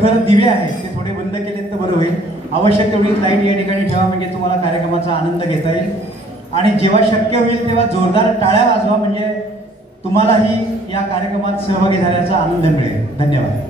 खरं दिवे आहेत ते थोडे बंद केलेत तर बरं होईल. आवश्यक तेवढी लाईट या ठिकाणी ठेवा म्हणजे तुम्हाला कार्यक्रमाचा आनंद घेता येईल. आणि जेव्हा शक्य होईल तेव्हा जोरदार टाळ्या वाजवा म्हणजे तुम्हालाही या कार्यक्रमात सहभागी झाल्याचा आनंद मिळेल. धन्यवाद.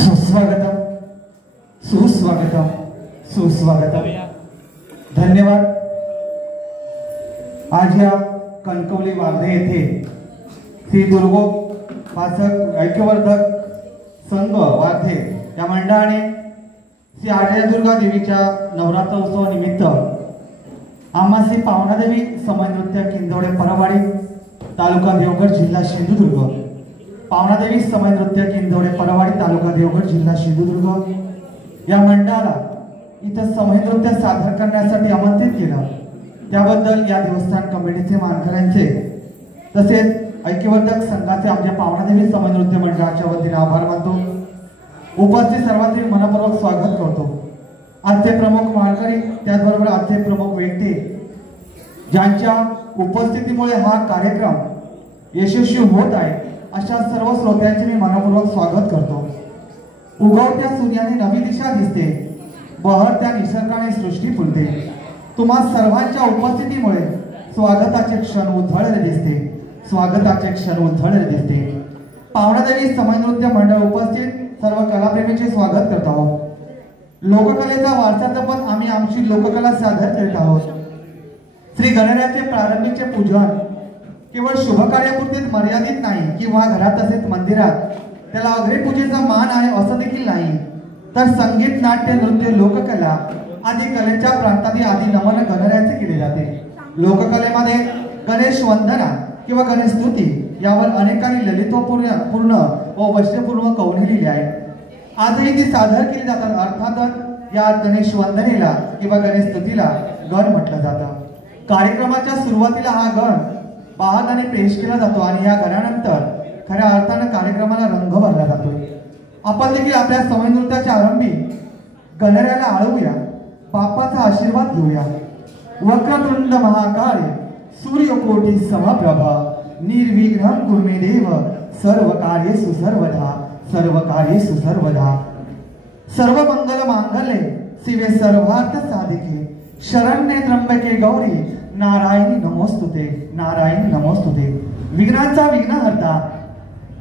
सुस्वागतम सुस्वागतम सुस्वागतम. धन्यवाद. आज या कणकवली वाघे येथे श्री दुर्गोपासक ऐक्यवर्धक संघ वाघे या मंडळाने श्री आर्यदुर्गा देवीच्या नवरात्र उत्सवानिमित्त आम्हा श्री पावनादेवी समय नृत्य किंदवडे परवाडी तालुका देवगड जिल्हा सिंधुदुर्ग पावनादेवी समय नृत्य किंदवडे परवाडी तालुका देवगड जिल्हा सिंधुदुर्ग या मंडळाला इथं समय नृत्य सादर करण्यासाठी आमंत्रित केलं. त्याबद्दल या देवस्थान कमिटीचे मानकऱ्यांचे तसेच ऐक्यवर्धक संघाचे आमच्या पावनादेवी समय नृत्य मंडळाच्या वतीने आभार मानतो. उपस्थित सर्वांचे मनपूर्वक स्वागत करतो. आजचे प्रमुख मानकरी त्याचबरोबर आजचे प्रमुख व्यक्ती ज्यांच्या उपस्थितीमुळे हा कार्यक्रम यशस्वी होत आहे अशा सर्व श्रोत्यांचे मी मनपूर्वक स्वागत करतो. उगवत्या सूर्याने नवी दिशा दिसते, बहरत्या निसर्गाने सृष्टी फुलते. तुम्हा सर्वांच्या उपस्थितीमुळे स्वागताचे क्षण उधळले दिसते, स्वागताचे क्षण उधळले दिसते. पावनादेवी समय नृत्य मंडळ उपस्थित सर्व कलाप्रेमीचे स्वागत करत आहोत. लोककलेचा वारसा जपत आम्ही आमची लोककला सादर करीत आहोत. श्री गणरायाचे प्रारंभीचे पूजन केवळ शुभ कार्यापुरतेच मर्यादित नाही किंवा घरात तसेच मंदिरात त्याला अग्रपूजेचा मान आहे असं देखील नाही, तर संगीत नाट्य नृत्य लोककला आदी कलेच्या प्रांताने आदी नमन गणरायाचे केले जाते. लोककलेमध्ये गणेश वंदना किंवा गणेश स्तुती यावर अनेकांनी ललितपूर्ण व वैशिष्ट्यपूर्ण कवने लिहिली आहे. आजही ती सादर केली जातात. अर्थातच या गणेश वंदनेला किंवा गणेश स्तुतीला गण म्हटलं जातं. कार्यक्रमाच्या सुरुवातीला हा गण बाहदाने पेश केला जातो आणि या गणानंतर खऱ्या अर्थानं कार्यक्रमाला रंग भरला जातो. आपण देखील आपल्या समय नृत्याच्या आरंभी गणरायाला आळवूया, बाप्पाचा आशीर्वाद घेऊया. वक्रतुंड महाकाय सूर्यकोटी समप्रभा निर्विघ्नं कुरु मे देव सर्व कार्येषु सर्वदा सर्व कार्येषु सर्वदा. सर्व मंगल मांगल्ये शिवे सर्वार्थ साधिके शरण्ये त्र्यंबके गौरी नारायणी नमोस्तुते नारायणी नमोस्तुते. विघ्नांचा विघ्नहर्ता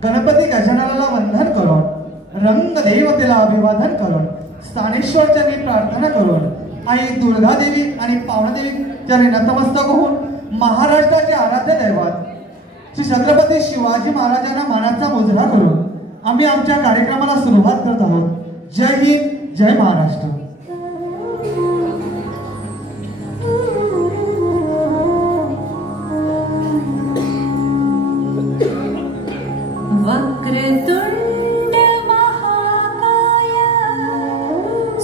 गणपती गजाननाला वंदन करून रंग देवतेला अभिवादन करून स्थानेश्वरच्या मी प्रार्थना करून आई दुर्गा देवी आणि पावनादेवी चरणी नतमस्तक होऊन महाराष्ट्राचे आराध्य दैवत श्री छत्रपती शिवाजी महाराजांना मानाचा मुजरा करून आम्ही आमच्या कार्यक्रमाला सुरुवात करत आहोत. जय हिंद, जय महाराष्ट्र. वक्रतुंड महाकाय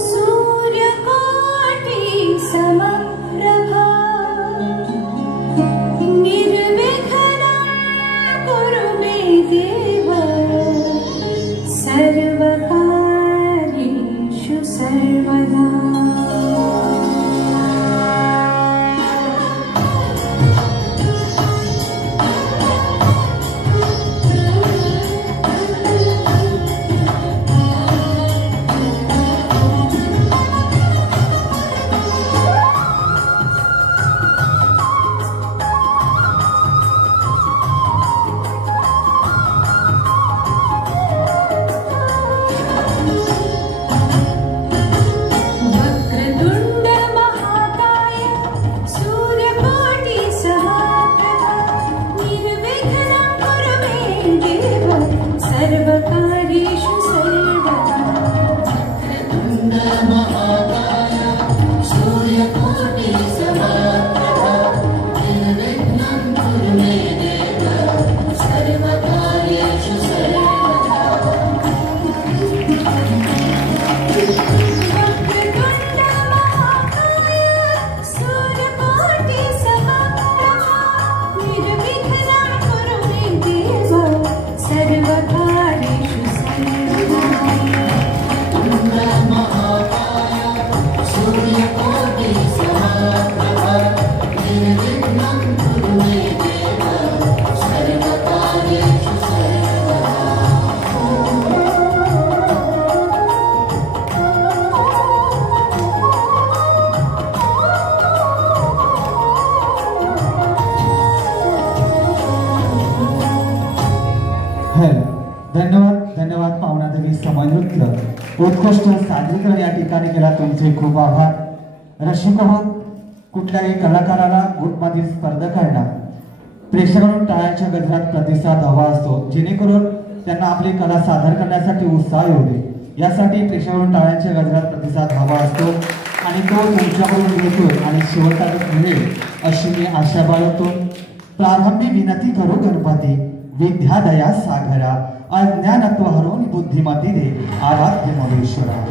सूर्यकोटि समप्रभा निर्विघ्नं कुरु मे देव सर्वकार्येषु सर्वदा. धन्यवाद पाहुणादेवी समन्वित उत्कृष्ट सादरीकरण या ठिकाणी केला. तुमचे खूप आभार. रसिक हो, कुठल्याही कलाकाराला ग्रुपमधील स्पर्धकांना प्रेक्षकांकडून टाळ्यांच्या गजरात प्रतिसाद हवा असतो, जेणेकरून त्यांना आपली कला सादर करण्यासाठी उत्साह येऊ दे. यासाठी प्रेक्षकांकडून टाळ्यांच्या गजरात प्रतिसाद हवा असतो आणि तो तुमच्याकडून मिळतो आणि शेवटात मिळेल अशी मी आशा बाळगतो. प्रारंभी विनंती करू गणपती, विद्या दया सागरा, अज्ञानत्व हरून बुद्धिमती दे, आराध्य महेश्वरा.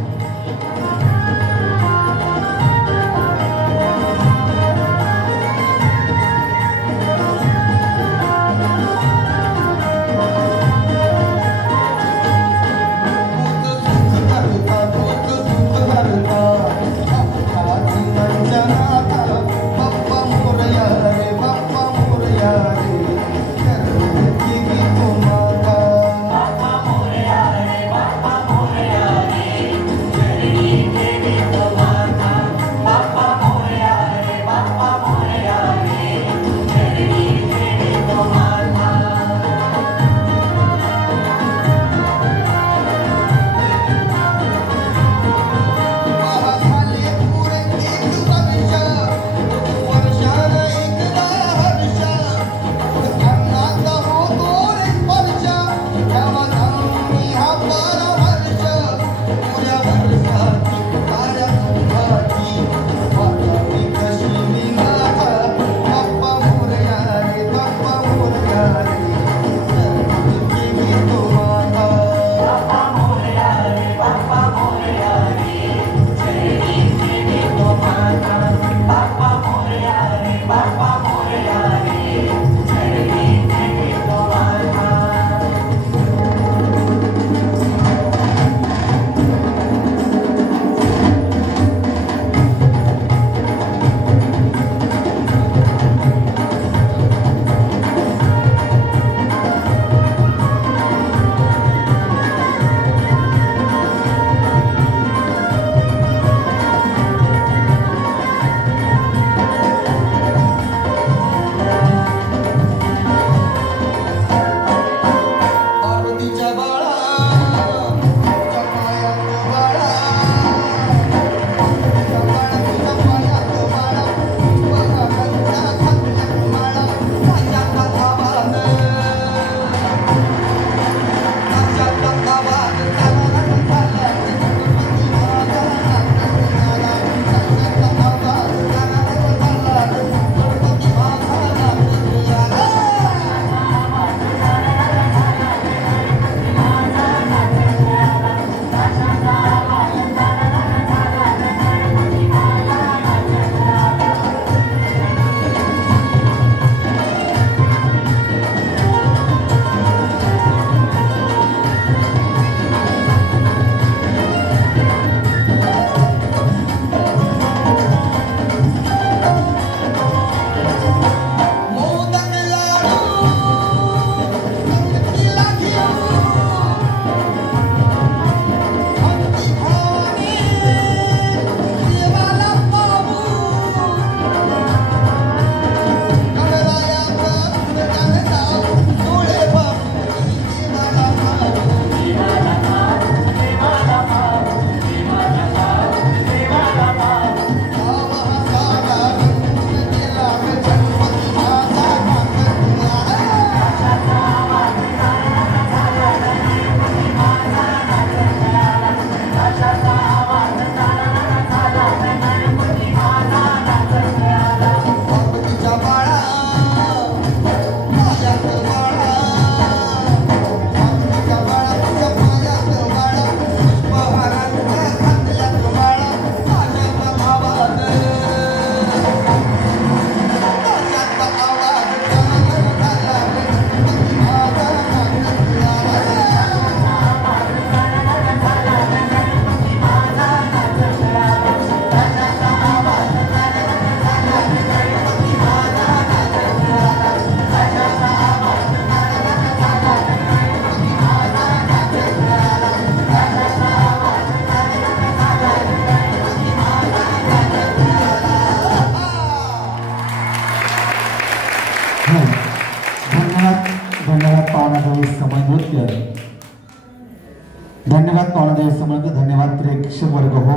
पावणदेवी समर्थ धन्यवाद प्रेक्षक वर्ग हो.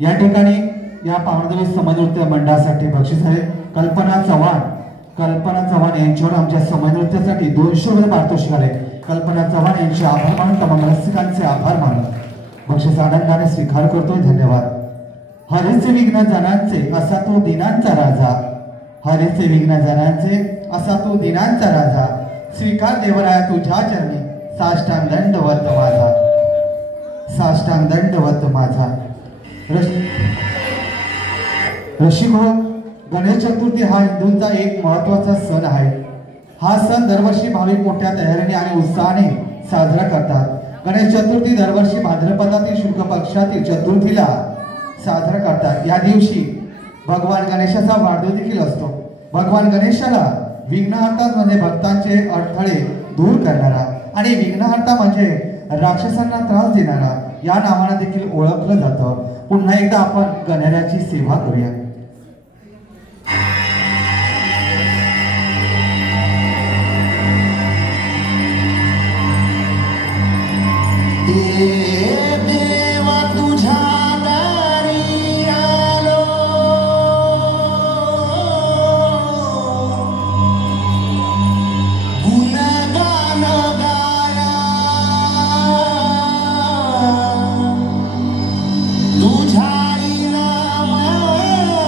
या ठिकाणी या पावणदेवी समनृत्य मंडळासाठी बक्षीस आहे. कल्पना चव्हाण यांच्यावर आमच्या समनृत्यासाठी 200 रुपये पारितोषिक आले. कल्पना चव्हाण यांचे आभार मानून तमाम रसिकांचे आभार मानून बक्षीस आनंदाने स्वीकार करतोय. धन्यवाद. हरीचे विघ्न जनांचे असा तो दिनांचा राजा. हरीचे विघ्न जनांचे असा तो दिनांचा राजा. स्वीकार देवराया तुझ्या चरणी साष्टांग दंडवत माझा. साष्टांग दंडवत माझा. रसिक हो, गणेश चतुर्थी हा हिंदूंचा एक महत्वाचा सण आहे. हा सण दरवर्षी भाविक मोठ्या तयारीने आणि उत्साहाने साजरा करतात. गणेश चतुर्थी दरवर्षी भाद्रपदातील शुक्ल पक्षातील चतुर्थीला साजरा करतात. या दिवशी भगवान गणेशाचा वाढदिवस देखील असतो. भगवान गणेशाला विघ्नहर्ता म्हणजे भक्तांचे अडथळे दूर करणारा आणि विघ्नहर्ता म्हणजे राक्षसांना त्रास देणारा या नावाने देखील ओळखलं जातं. पुन्हा एकदा आपण गणेशाची सेवा करूया. देवा तुझ्या दारी आलो, गुणगान गाया तुझ्या नामाचे.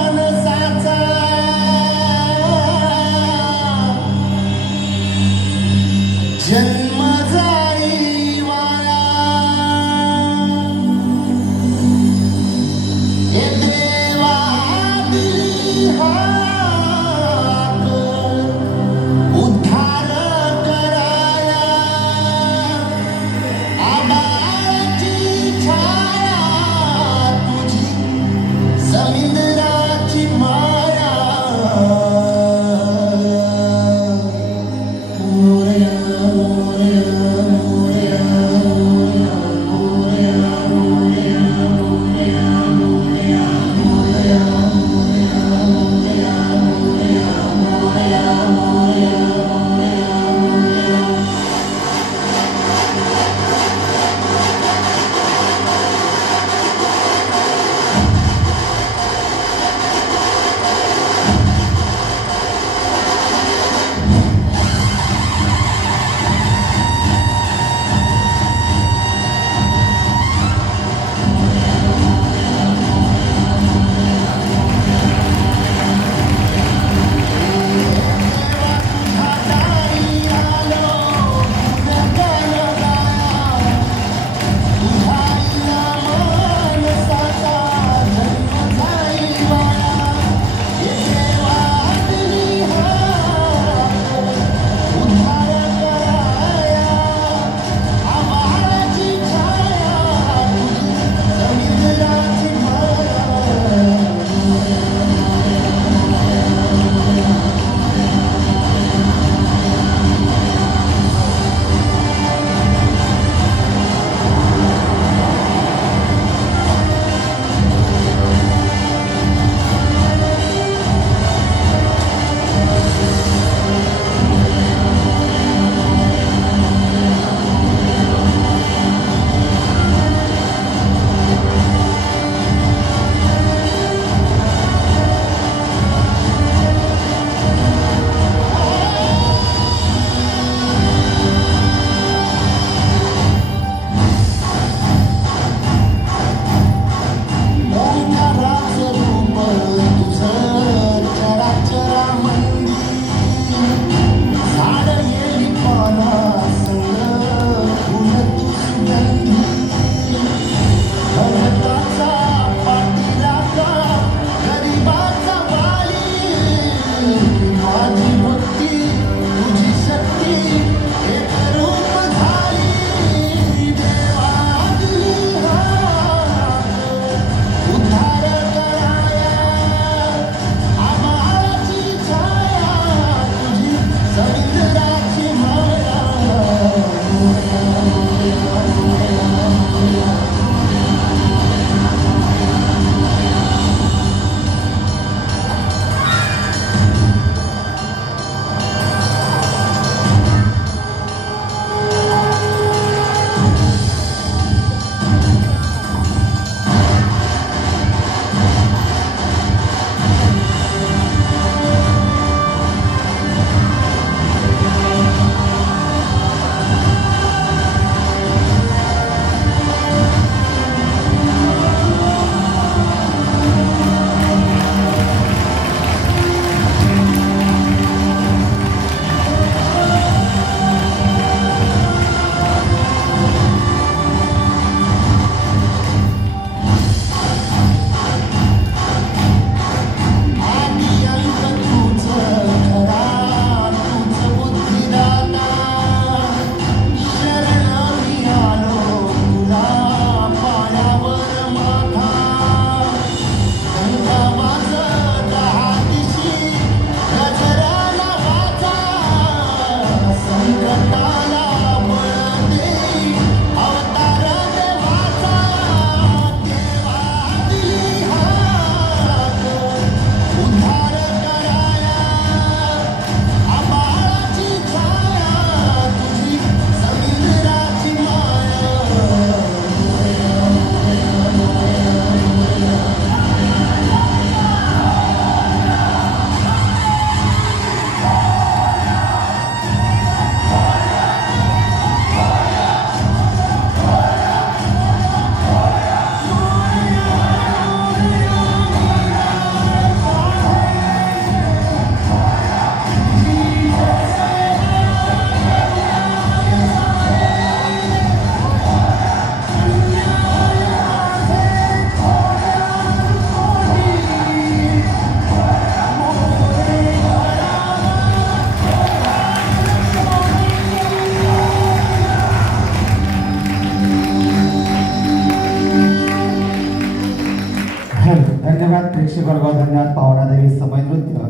धन्यवाद प्रेक्षक वर्ग, धन्यवाद पावनादेवी समय नृत्य.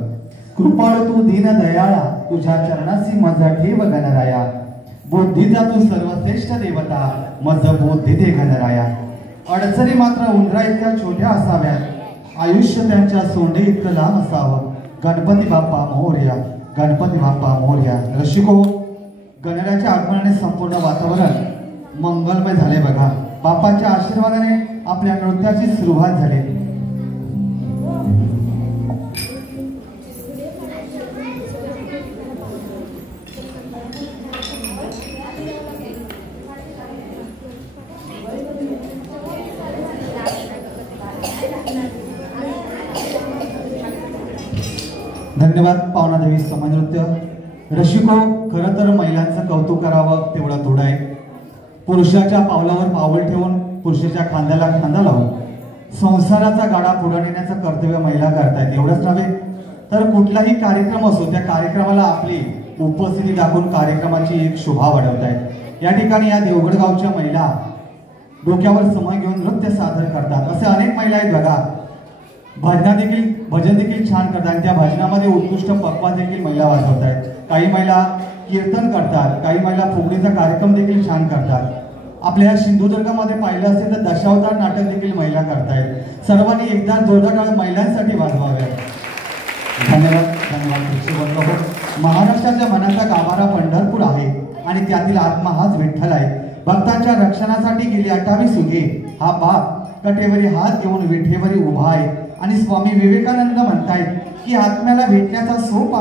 कृपाळू तू दीन दयाळा, तुझ्या चरणासी मज ठेव गणराया. बुद्धीचा तू सर्वश्रेष्ठ देवता, मज बुद्धी दे गणराया. अडचणी मात्र उंदरा इतक्या छोट्या असाव्यात, आयुष्य त्यांच्या सोंडे इतकं लांब असावं. गणपती बाप्पा मोरया, गणपती बाप्पा मोरया. रसिको, गणरायाच्या आगमनाने संपूर्ण वातावरण मंगलमय झाले बघा. बाप्पाच्या आशीर्वादाने आपल्या नृत्याची सुरुवात झाली. धन्यवाद पावनादेवी समनृत्य. रसिको, खरं तर महिलांचं कौतुक करावं तेवढं थोडं आहे. पुरुषाच्या पावलावर पाऊल ठेवून, पुरुषाच्या खांद्याला खांदा लावून संसाराचा गाडा पुढे नेण्याचं कर्तव्य महिला करतायत. एवढंच नव्हे तर कुठलाही कार्यक्रम असो, त्या कार्यक्रमाला आपली उपस्थिती दाखवून कार्यक्रमाची एक शोभा वाढवतायत. या ठिकाणी या देवगड गावच्या महिला डोक्यावर समय घेऊन नृत्य सादर करतात. असे अनेक महिला आहेत बघा. भजन देखील छान करतात आणि त्या भजनामध्ये उत्कृष्ट पक्वान देखील महिला वाजवत आहेत. काही महिला कीर्तन करतात, काही महिला फुगडीचा कार्यक्रम देखील छान करतात. आपल्या सिंधुदुर्गामध्ये पाहिलं असेल तर दशावतार नाटक देखील महिला करतायत. सर्वांनी एकदा जोरदार टाळ्या महिलांसाठी वाजवाव्या. धन्यवाद धन्यवाद. महाराष्ट्राच्या मनाचा गाभारा पंढरपूर आहे आणि त्यातील आत्मा हाच विठ्ठल आहे. भक्तांच्या रक्षणासाठी गेली 28 युगे हा बाप कटेवरी हात घेऊन विठेवरी उभा आहे. आणि स्वामी विवेकानंद म्हणतायत की आत्म्याला भेटण्याचा सोपा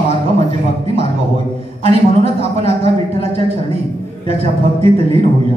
मार्ग म्हणजे भक्ती मार्ग होय. आणि म्हणूनच आपण आता विठ्ठलाच्या चरणी त्याच्या भक्तीत लीन होऊया.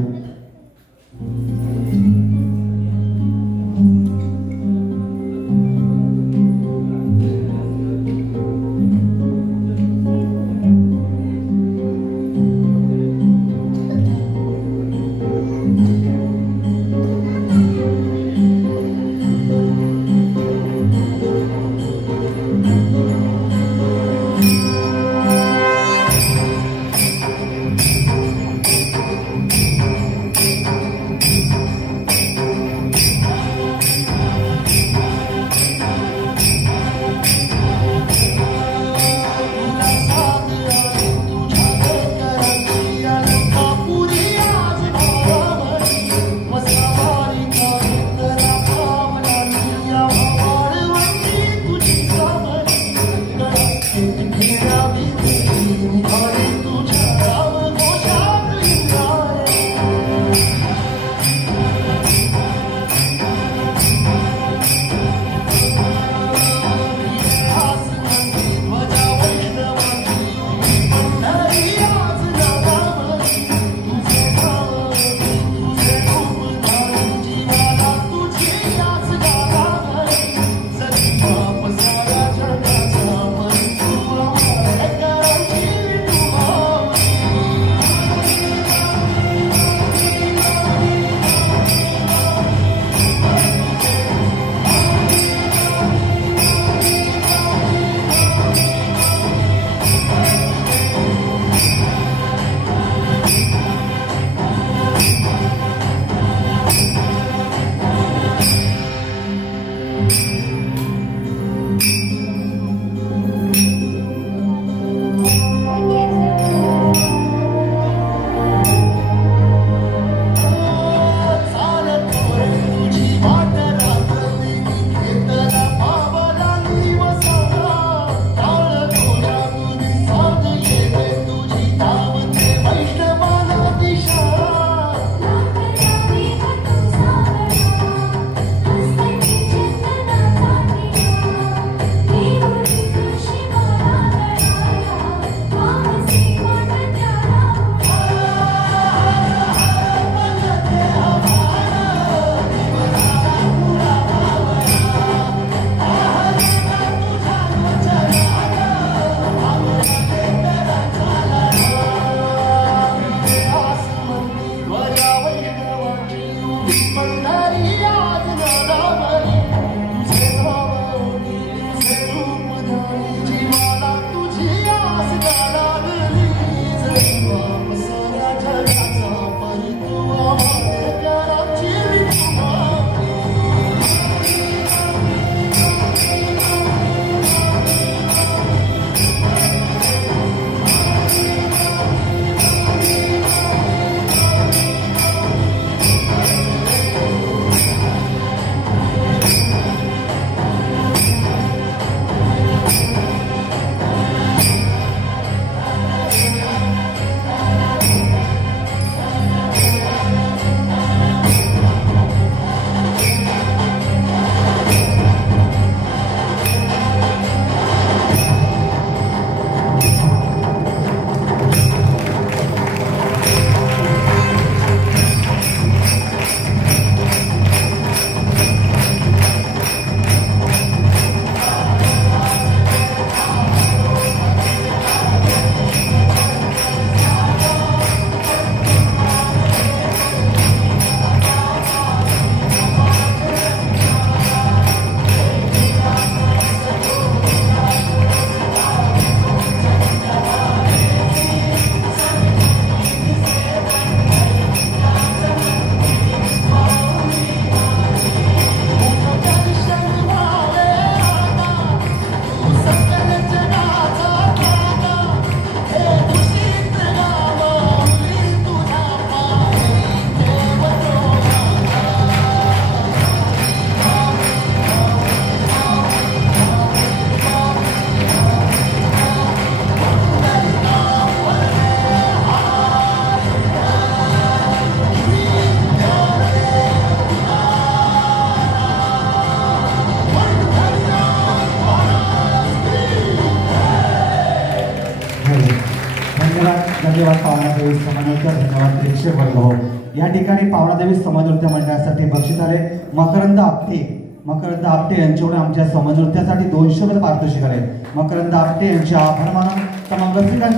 धन्यवाद पावनादेवी समन्वय, धन्यवाद प्रेक्षक वर्ग हो. या ठिकाणी पावनादेवी समनृत्य मंडळासाठी बक्षीस आले मकरंद आपटे यांच्याकडून आमच्या समनृत्यासाठी 200 रुपये पारितोषिक आले. मकरंद आपटे यांचे आभार मानून तमाम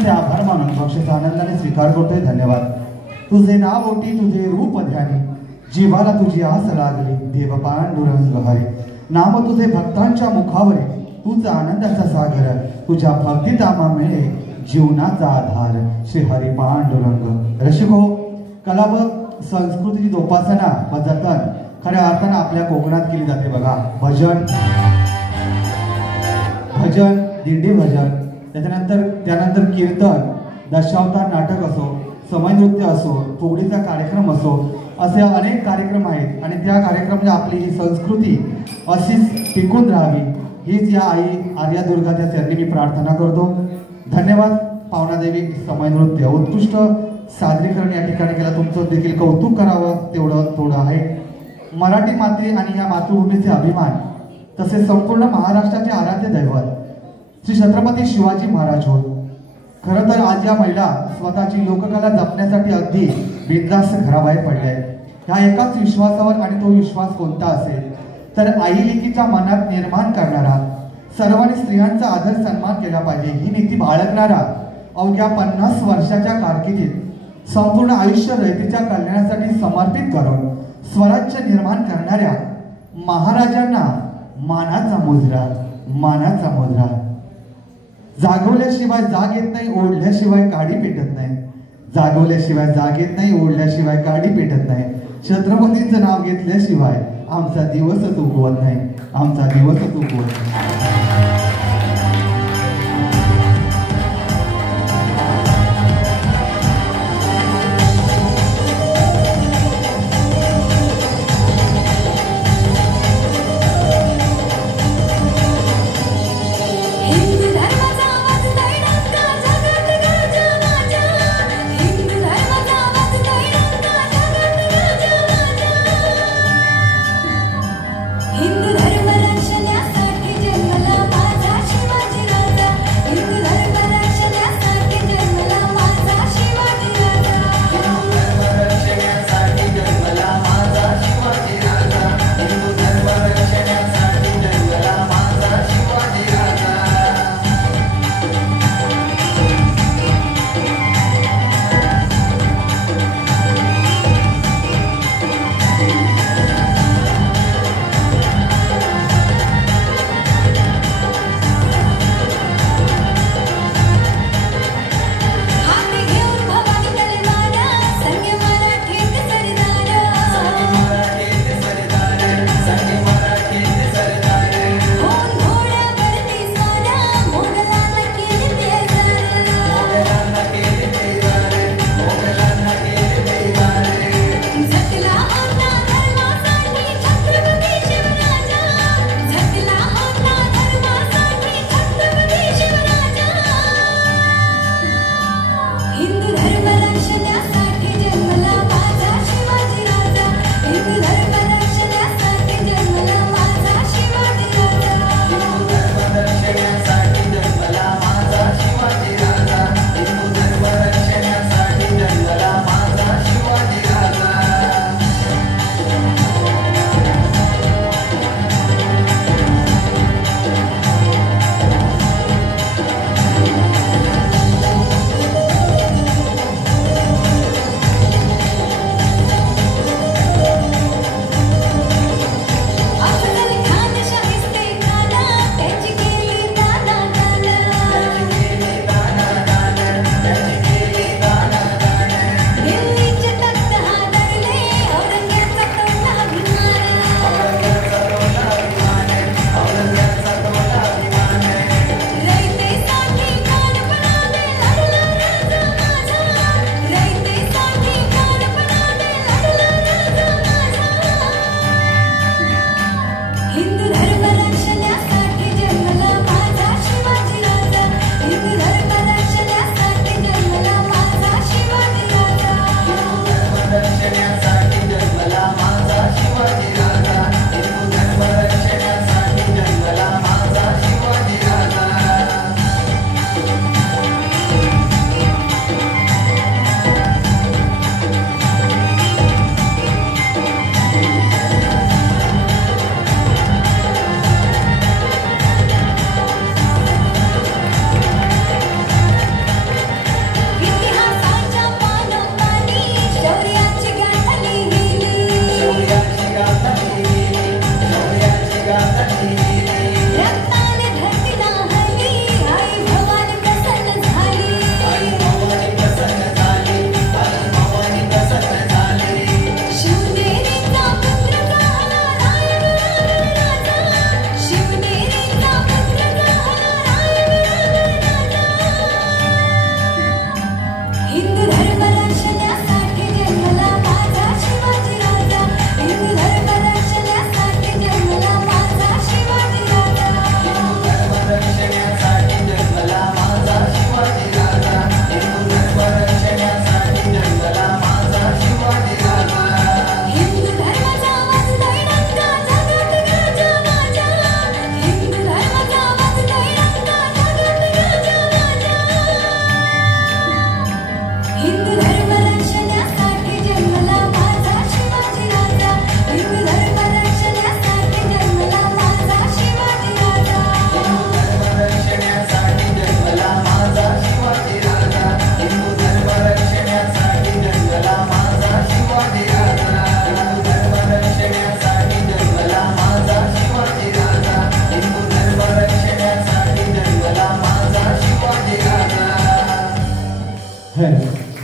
आभार मानून बक्षीस आनंदाने स्वीकार करतोय. धन्यवाद. तुझे नाव ओटी तुझे रूप ध्यानी, जीवाला तुझी आस लागली देव पांडुरंग हरी. नाम तुझे भक्तांच्या मुखावरी, तुझा आनंदाचा सागर, तुझ्या भक्तीत आम्हा मिळे जीवनाचा आधार. श्री हरी पांडुरंग. रसिको, कला व संस्कृतीची जोपासना व जतन खऱ्या अर्थानं आपल्या कोकणात केली जाते बघा. भजन, दिंडी भजन, त्यानंतर कीर्तन, दशावतार नाटक असो, समय नृत्य असो, फुगडीचा कार्यक्रम असो, असे अनेक कार्यक्रम आहेत. आणि त्या कार्यक्रमाची आपली ही संस्कृती अशीच टिकून राहावी हीच या आई आर्या दुर्गाच्या चरणी मी प्रार्थना करतो. धन्यवाद. पावनादेवी समय नृत्य उत्कृष्ट सादरीकरण या ठिकाणी केलं. तुमचं देखील कौतुक करावं तेवढं थोडं आहे. मराठी माती आणि या मातृभूमीचे अभिमान तसेच संपूर्ण महाराष्ट्राचे आराध्य दैवत श्री छत्रपती शिवाजी महाराज होत. खरं तर आज या महिला स्वतःची लोककला जपण्यासाठी अगदी बिनधास्त घराबाहेर पडल्या आहेत. ह्या एकाच विश्वासावर, आणि तो विश्वास कोणता असेल तर आई लेकीच्या मनात निर्माण करणारा, सर्वांनी स्त्रियांचा आदर सन्मान केला पाहिजे ही नीती बाळगणारा, अवघ्या 50 वर्षाच्या कारकिर्दीत संपूर्ण आयुष्य रयतेच्या कल्याणासाठी समर्पित करून स्वराज्य निर्माण करणाऱ्या महाराजांना मानाचा मुजरा. जागवल्याशिवाय जाग येत नाही, ओढल्याशिवाय काडी पेटत नाही. जागवल्याशिवाय जाग येत नाही, ओढल्याशिवाय काडी पेटत नाही. छत्रपतींचं नाव घेतल्याशिवाय आमचा दिवसच उगवत नाही. हिंदू धर्म रक्षणासाठी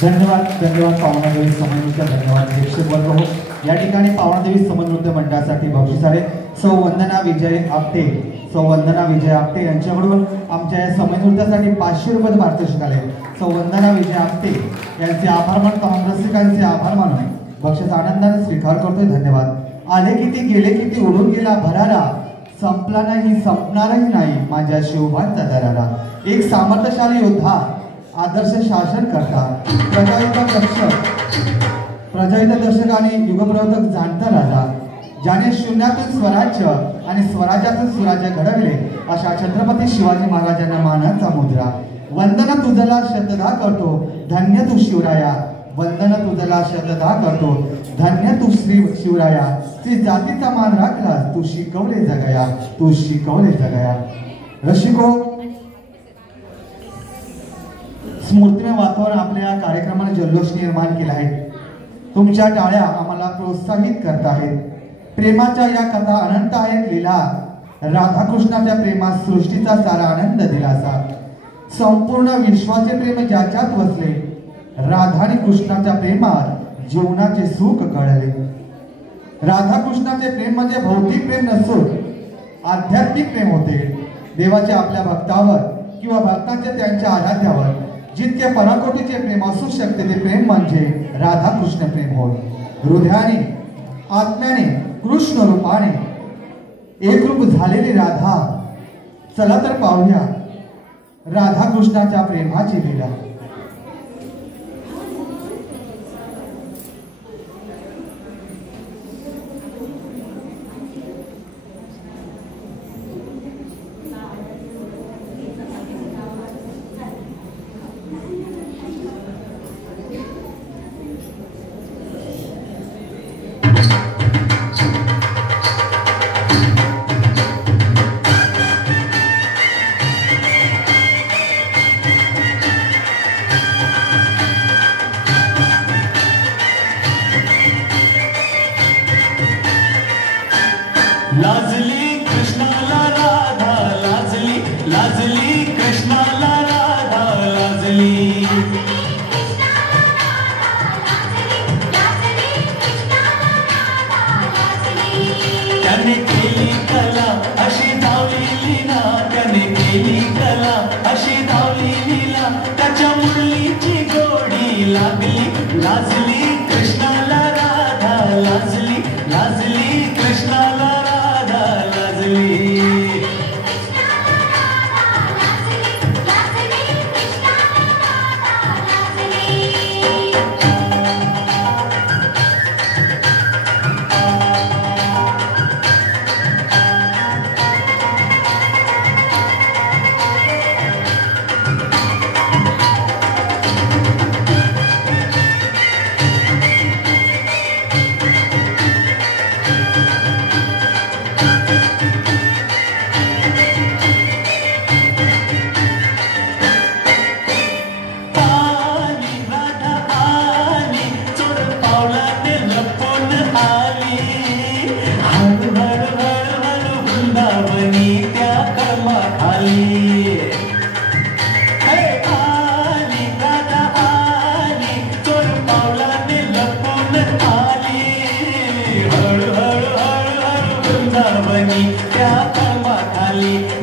धन्यवाद धन्यवाद पावणादेवी समन्वय धन्यवाद प्रेक्षक वर्ग हो. या ठिकाणी पावणादेवी समन्वय मंडळासाठी बक्षीस आहे सौ वंदना विजय आपटे. सौ वंदना विजय आपटे यांच्याकडून आमच्या या समन्वयासाठी 500 रुपये पारितोषिक आले. सौ वंदना विजय आपटे यांचे आभार मानतो. रसिकांचे आभार मानून बक्षीस आनंदाने स्वीकार करतोय. धन्यवाद. आले किती गेले किती उडून गेला भरारा, संपला नाही संपणारही नाही माझ्या शिवभांचा दरारा. एक सामर्थ्यशाली योद्धा, आदर्श शासन करता, प्रजाहित दर्शक आणि युगप्रवर्तक जाणता राजा, ज्याने शून्यातून स्वराज्य आणि स्वराज्यातून स्वराज्य घडविले अशा छत्रपती शिवाजी महाराजांना मानाचा मुद्रा. वंदना तुझला शतदा करतो धन्य तू शिवराया, वंदना तुझला शतदा करतो धन्य तू श्री शिवराया. श्री जातीचा मान राखलास तू शिकवले जगया, तू शिकवले जगया. रसिको, स्मृतिमय वातावरण आपल्या कार्यक्रमाने जल्लोष निर्माण केला आहे. तुमच्या टाळ्या आम्हाला प्रोत्साहित करत आहेत. प्रेमाच्या या कथा अनंत आहेत लीला, राधाकृष्णाच्या प्रेमात सृष्टीचा सारा आनंद दिलासा. संपूर्ण विश्वाचे प्रेम ज्याच्यात वसले, राधा आणि कृष्णाच्या प्रेमात जीवनाचे सुख कळले. राधाकृष्णाचे प्रेम म्हणजे भौतिक प्रेम नसून आध्यात्मिक प्रेम होते. देवाचे आपल्या भक्तावर किंवा भक्तांचे त्यांच्या आराध्यावर जितके पराकोटीचे प्रेम असू शकते ते प्रेम म्हणजे राधाकृष्ण प्रेम होय. हृदयाने आत्म्याने कृष्ण रूपाने एकरूप झालेली राधा. चला तर पाहूया राधाकृष्णाच्या प्रेमाची लीला. लाजली कृष्णाला राधा लाजली, लाजली कृष्णाला राधा लाजली. त्याने केली कला अशी धावली लीला, त्याने केली कला अशी धावली लीला. त्याच्या मुरलीची गोडी लागली, लाजली कृष्णाला राधा लाजली, लाजली कृष्णाला राधा लाजली.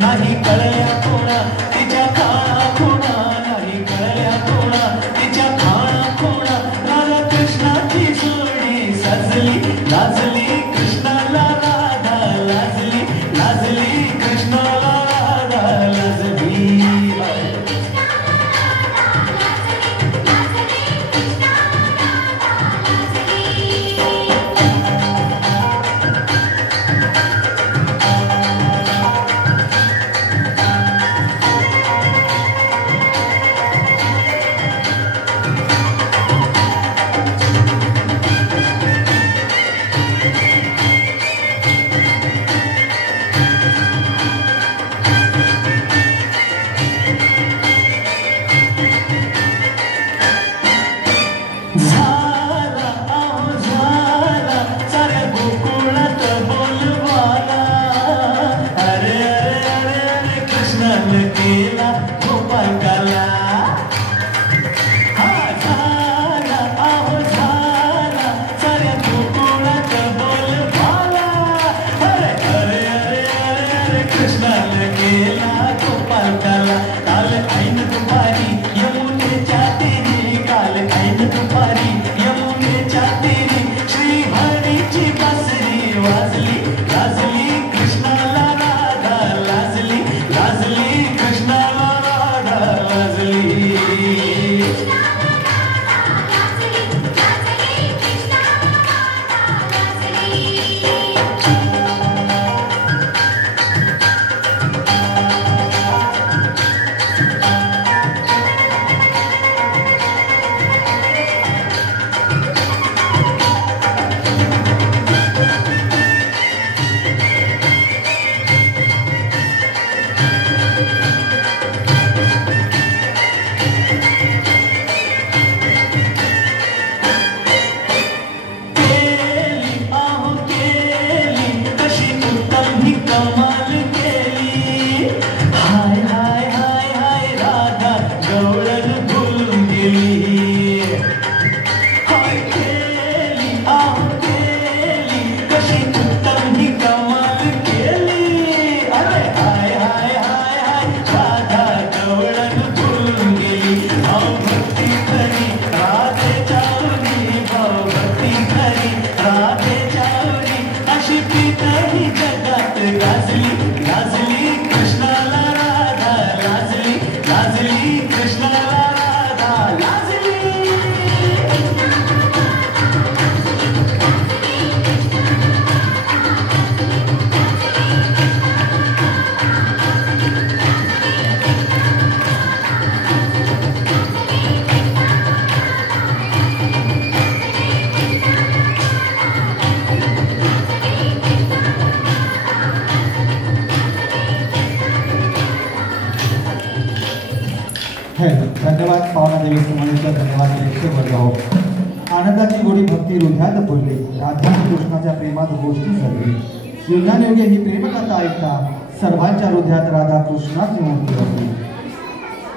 नाही कळल्या कोणा तिच्या काळा कोणा, नाही कळल्या कोणा तिच्या काळा कोणा. राधा कृष्णाची जोडी सजली, लाजली कृष्णाला राधा लाजली, लाजली कृष्णाला राधा लाजली. धन्यवाद पावना देवी तुम्हाला धन्यवाद प्रेक्षक वर्ग हो. आनंदाची गोडी भक्ती हृदयात बोलली, राधा कृष्णाच्या प्रेमात गोष्टी झाली. युद्धाने ही प्रेमकथा ऐकता सर्वांच्या हृदयात राधा कृष्णाची मूर्ती होती.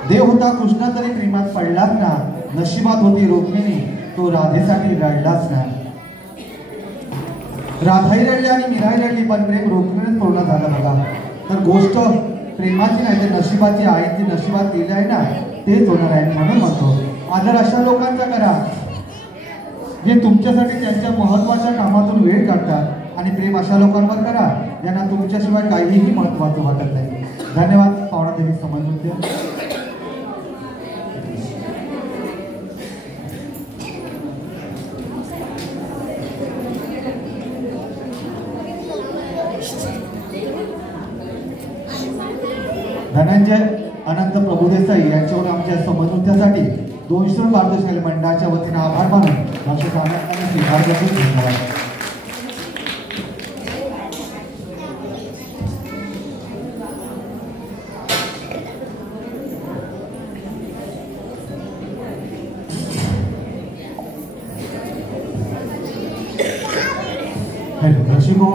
देव होता कृष्ण तरी प्रेमात पडलाच ना, नशिबात होती रुक्मिणी तो राधेसाठी रडलाच ना. राधाही रडली आणि मीराही रडली, पण प्रेम रुक्मिणीत पूर्ण झालं बघा. तर गोष्ट प्रेमाची नाही तर नशिबाची आहे. जी नशिबात लिहिली आहे ना तेच होणार आहे. म्हणून म्हणतो आदर अशा लोकांचा करा जे तुमच्यासाठी त्यांच्या महत्वाच्या कामातून वेळ काढतात, आणि प्रेम अशा लोकांवर करा ज्यांना तुमच्याशिवाय काहीही महत्वाचं वाटत नाही. धन्यवाद पावना देवी समाज नृत्य. धनंजय अनंत प्रभुदेसाई यांच्यावर आमच्या समन्वयासाठी 200 पारदर्शक मंडळाच्या वतीने आभार मानून लक्ष आनंदाने स्वीकार करतो. धन्यवाद. दर्शको,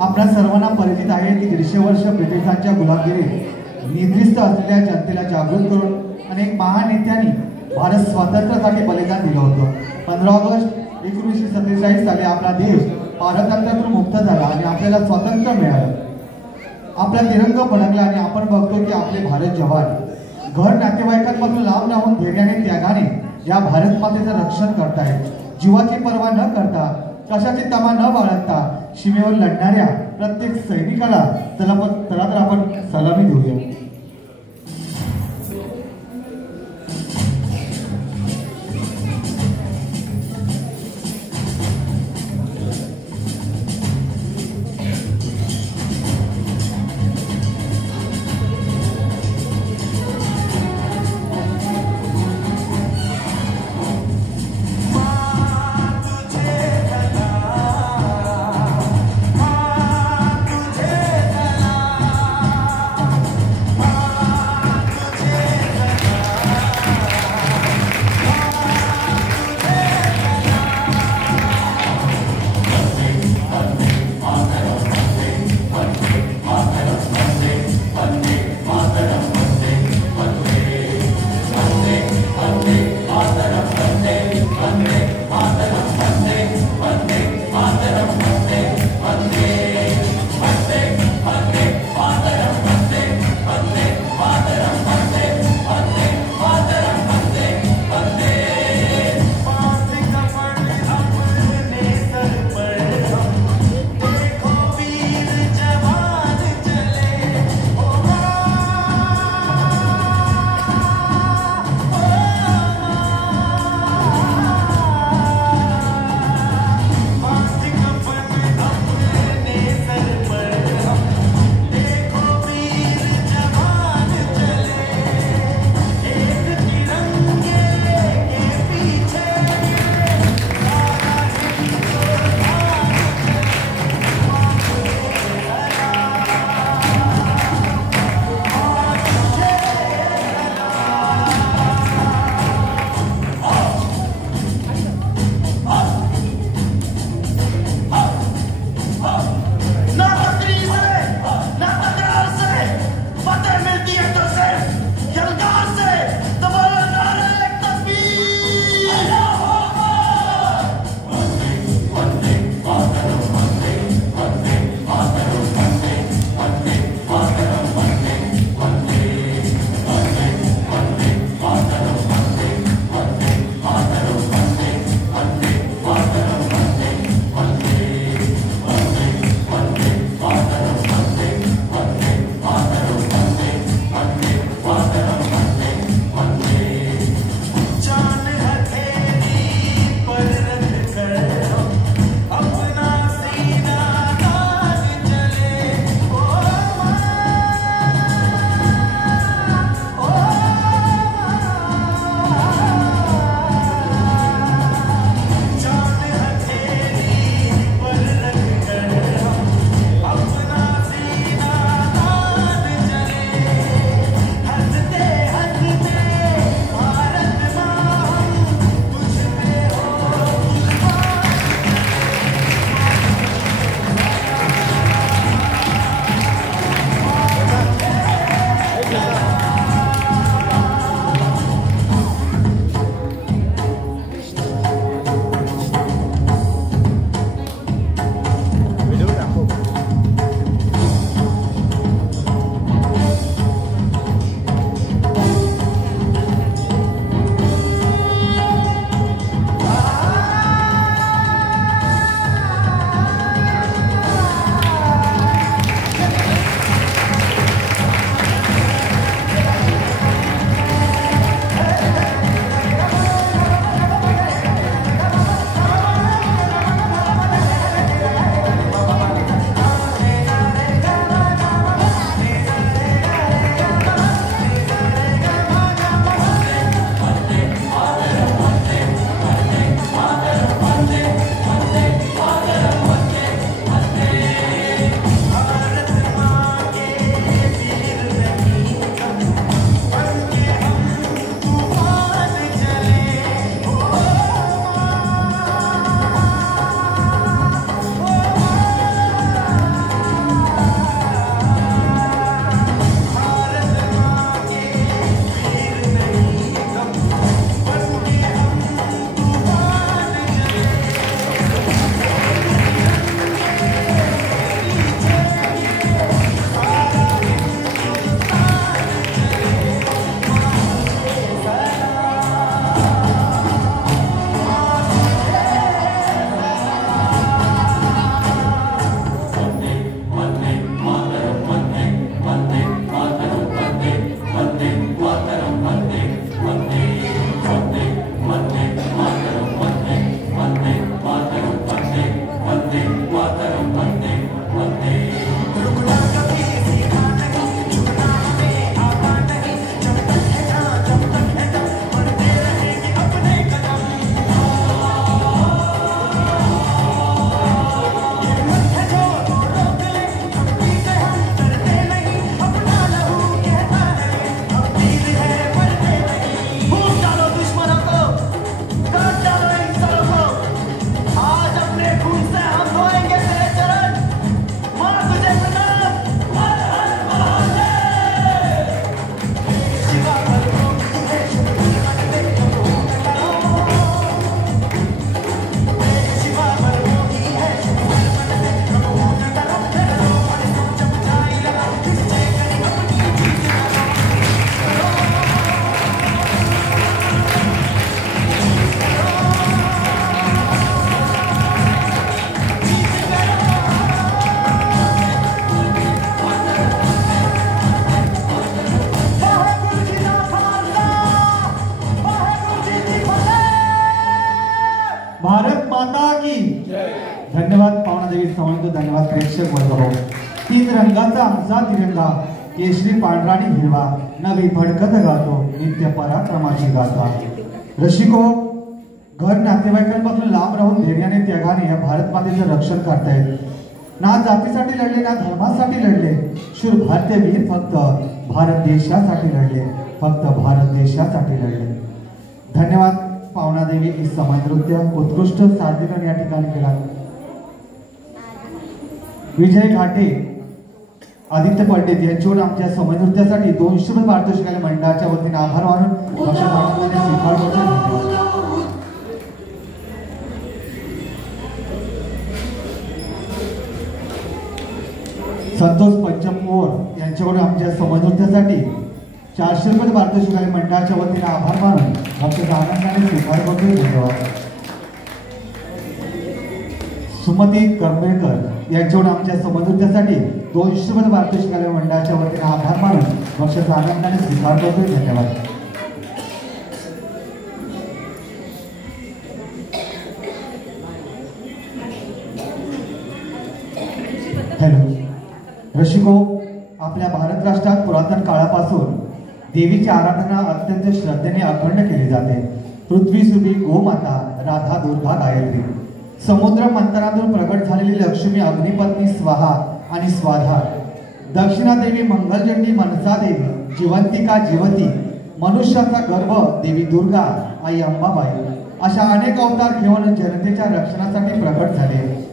आपल्या सर्वांना परिचित आहे की 150 वर्ष ब्रिटिशांच्या गुलामगिरीत निद्रिस्त असलेल्या जनतेला जागृत करून अनेक महान नेत्यांनी भारत स्वातंत्र्यासाठी बलिदान दिलं होतं. 15 ऑगस्ट 1947 साली आपला देश पारतंत्र्यातून मुक्त झाला आणि आपल्याला स्वातंत्र्य मिळालं. आपला तिरंगा फडकला आणि आपण बघतो की आपले भारत जवान घर नातेवाईकांपासून लांब राहून धैर्याने त्यागाने या भारत मातेचं रक्षण करतायत. जीवाची पर्वा न करता, कशाची तमा न बाळगता सीमेवर लढणाऱ्या प्रत्येक सैनिकाला चला तर आपण सलामी देऊया. Bye. पावणादेवी समर्थ धन्यवाद प्रेक्षक वर्ग हो. 3 रंगाचा आमचा तिरंगा केशरी पांढरा आणि हिरवा नवी भडकत गातो नित्य पराक्रमाची गाथा. रसिको, घर नातेवाईकांपासून लांब राहून धैर्याने त्यागाने या भारत मातेचं रक्षण करतायत. ना जातीसाठी लढले ना धर्मासाठी लढले, शूर भारतीय वीर फक्त भारत देशासाठी लढले, फक्त भारत देशासाठी लढले. धन्यवाद पावणादेवी. ही समय नृत्य उत्कृष्ट सादरीकरण या ठिकाणी केला. विजय घाटे, आदित्य पंडित यांच्यावर आमच्या समय नृत्यासाठी 200 रुपये पारितोषिक मंडळाच्या वतीने आभार मानून स्वीकार करतो. संतोष पंचमोर यांच्याकडून आमच्या समय नृत्यासाठी 400 रुपये पारितोषिक मंडळाच्या वतीने आभार मानून आमच्या आनंदाने स्वीकार करतो. धन्यवाद. सुमती करमेकर यांच्याकडून आमच्या समय नृत्यासाठी 200 रुपये पारितोषिक मंडळाच्या वतीने आभार मानून आमच्या आनंदाने स्वीकार करतो. धन्यवाद. हॅलो रसिको, आपल्या भारत राष्ट्रात पुरातन काळापासून देवीची आराधना अत्यंत श्रद्धेने अखंड केली जाते. पृथ्वी सुभी गोमाता राधा दुर्गा गायत्री, समुद्र मंथनातून प्रगट झालेली लक्ष्मी अग्निपत्नी स्वाहा आणि स्वाधा, दक्षिणादेवी मंगलचंडी मनसा देवी, जिवंतिका जिवती, मनुष्याचा गर्भ देवी दुर्गा आई अंबाबाई अशा अनेक अवतार घेऊन जनतेच्या रक्षणासाठी प्रगट झाले.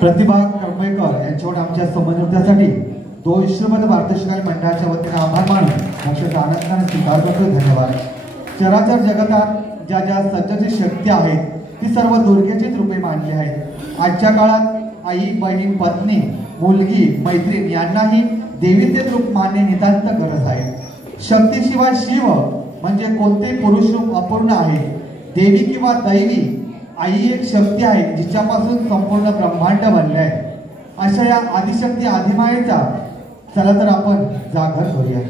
प्रतिभा करमेकर यांच्यावर आमच्या समय नृत्यासाठी 200 रुपये पारितोषिक मंडळाच्या वतीने आभार मानून आमच्या आनंदाने स्वीकार करतो. धन्यवाद. चराचर जगतात ज्या ज्या सज्जची शक्ती आहेत ती सर्व दुर्गेचीच रूपे मानली आहेत. आजच्या काळात आई, बहीण, पत्नी, मुलगी, मैत्रीण यांनाही देवीचे रूप मानणे नितांत गरज आहे. शक्तीशिवाय शिव म्हणजे कोणते पुरुष रूप अपूर्ण आहे. देवी किंवा दैवी आई एक शक्ती आहे जिच्यापासून संपूर्ण ब्रह्मांड बनले आहे. अशा या आदिशक्ती आदिमायेचा चला तर आपण जागर करूया.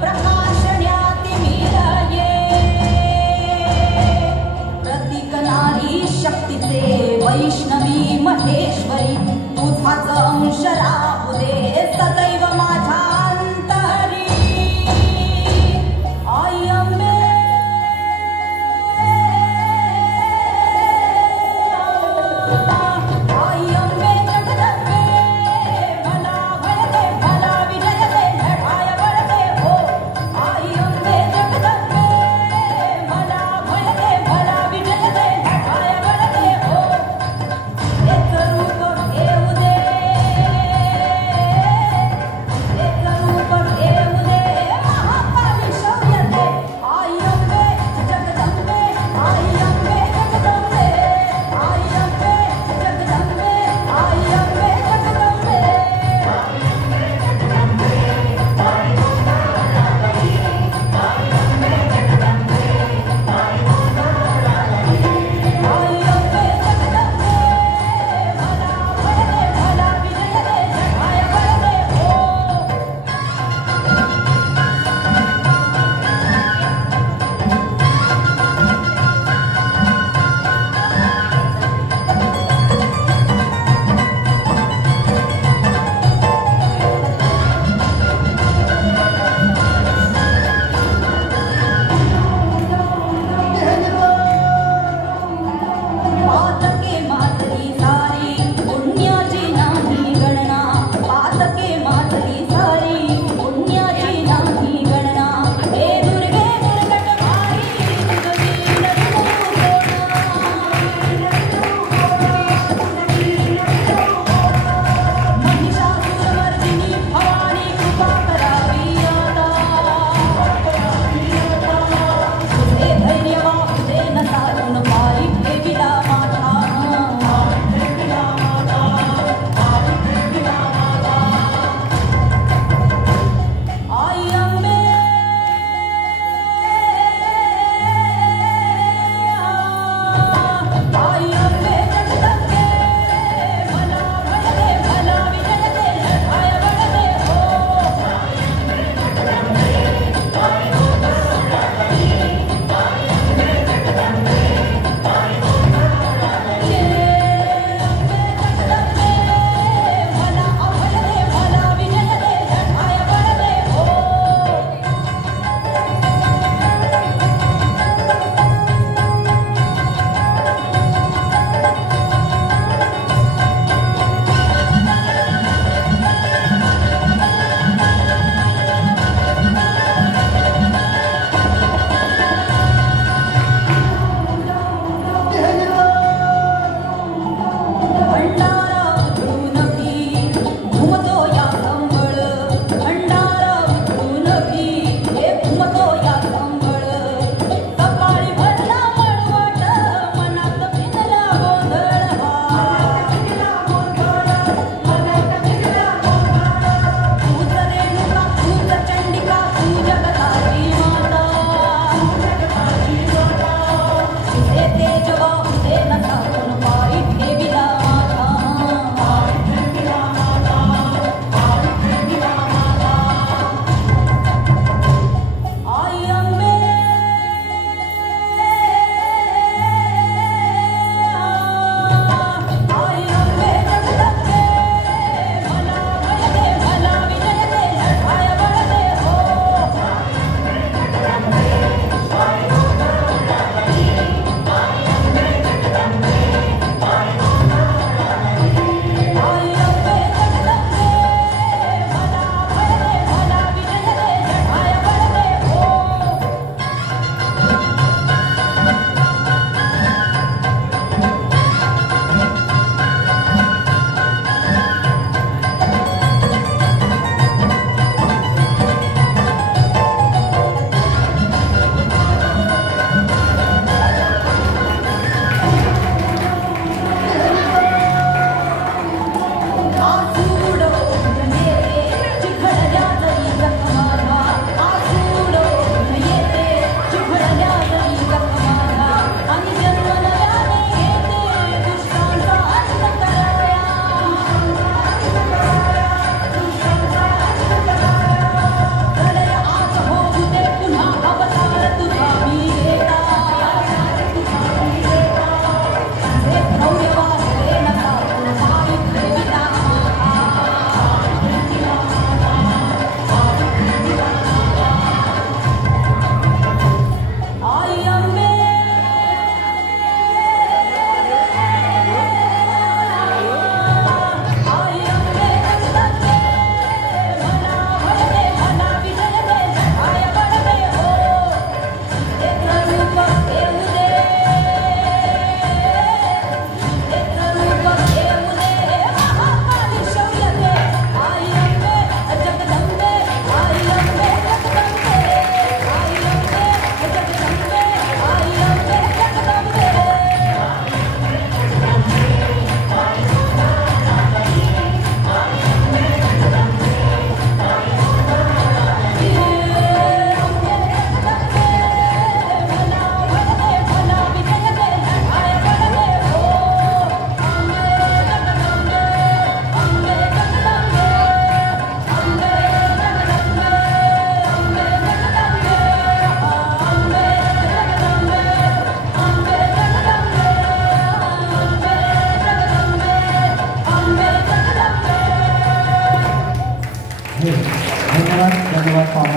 प्रकाशण्याति मीरये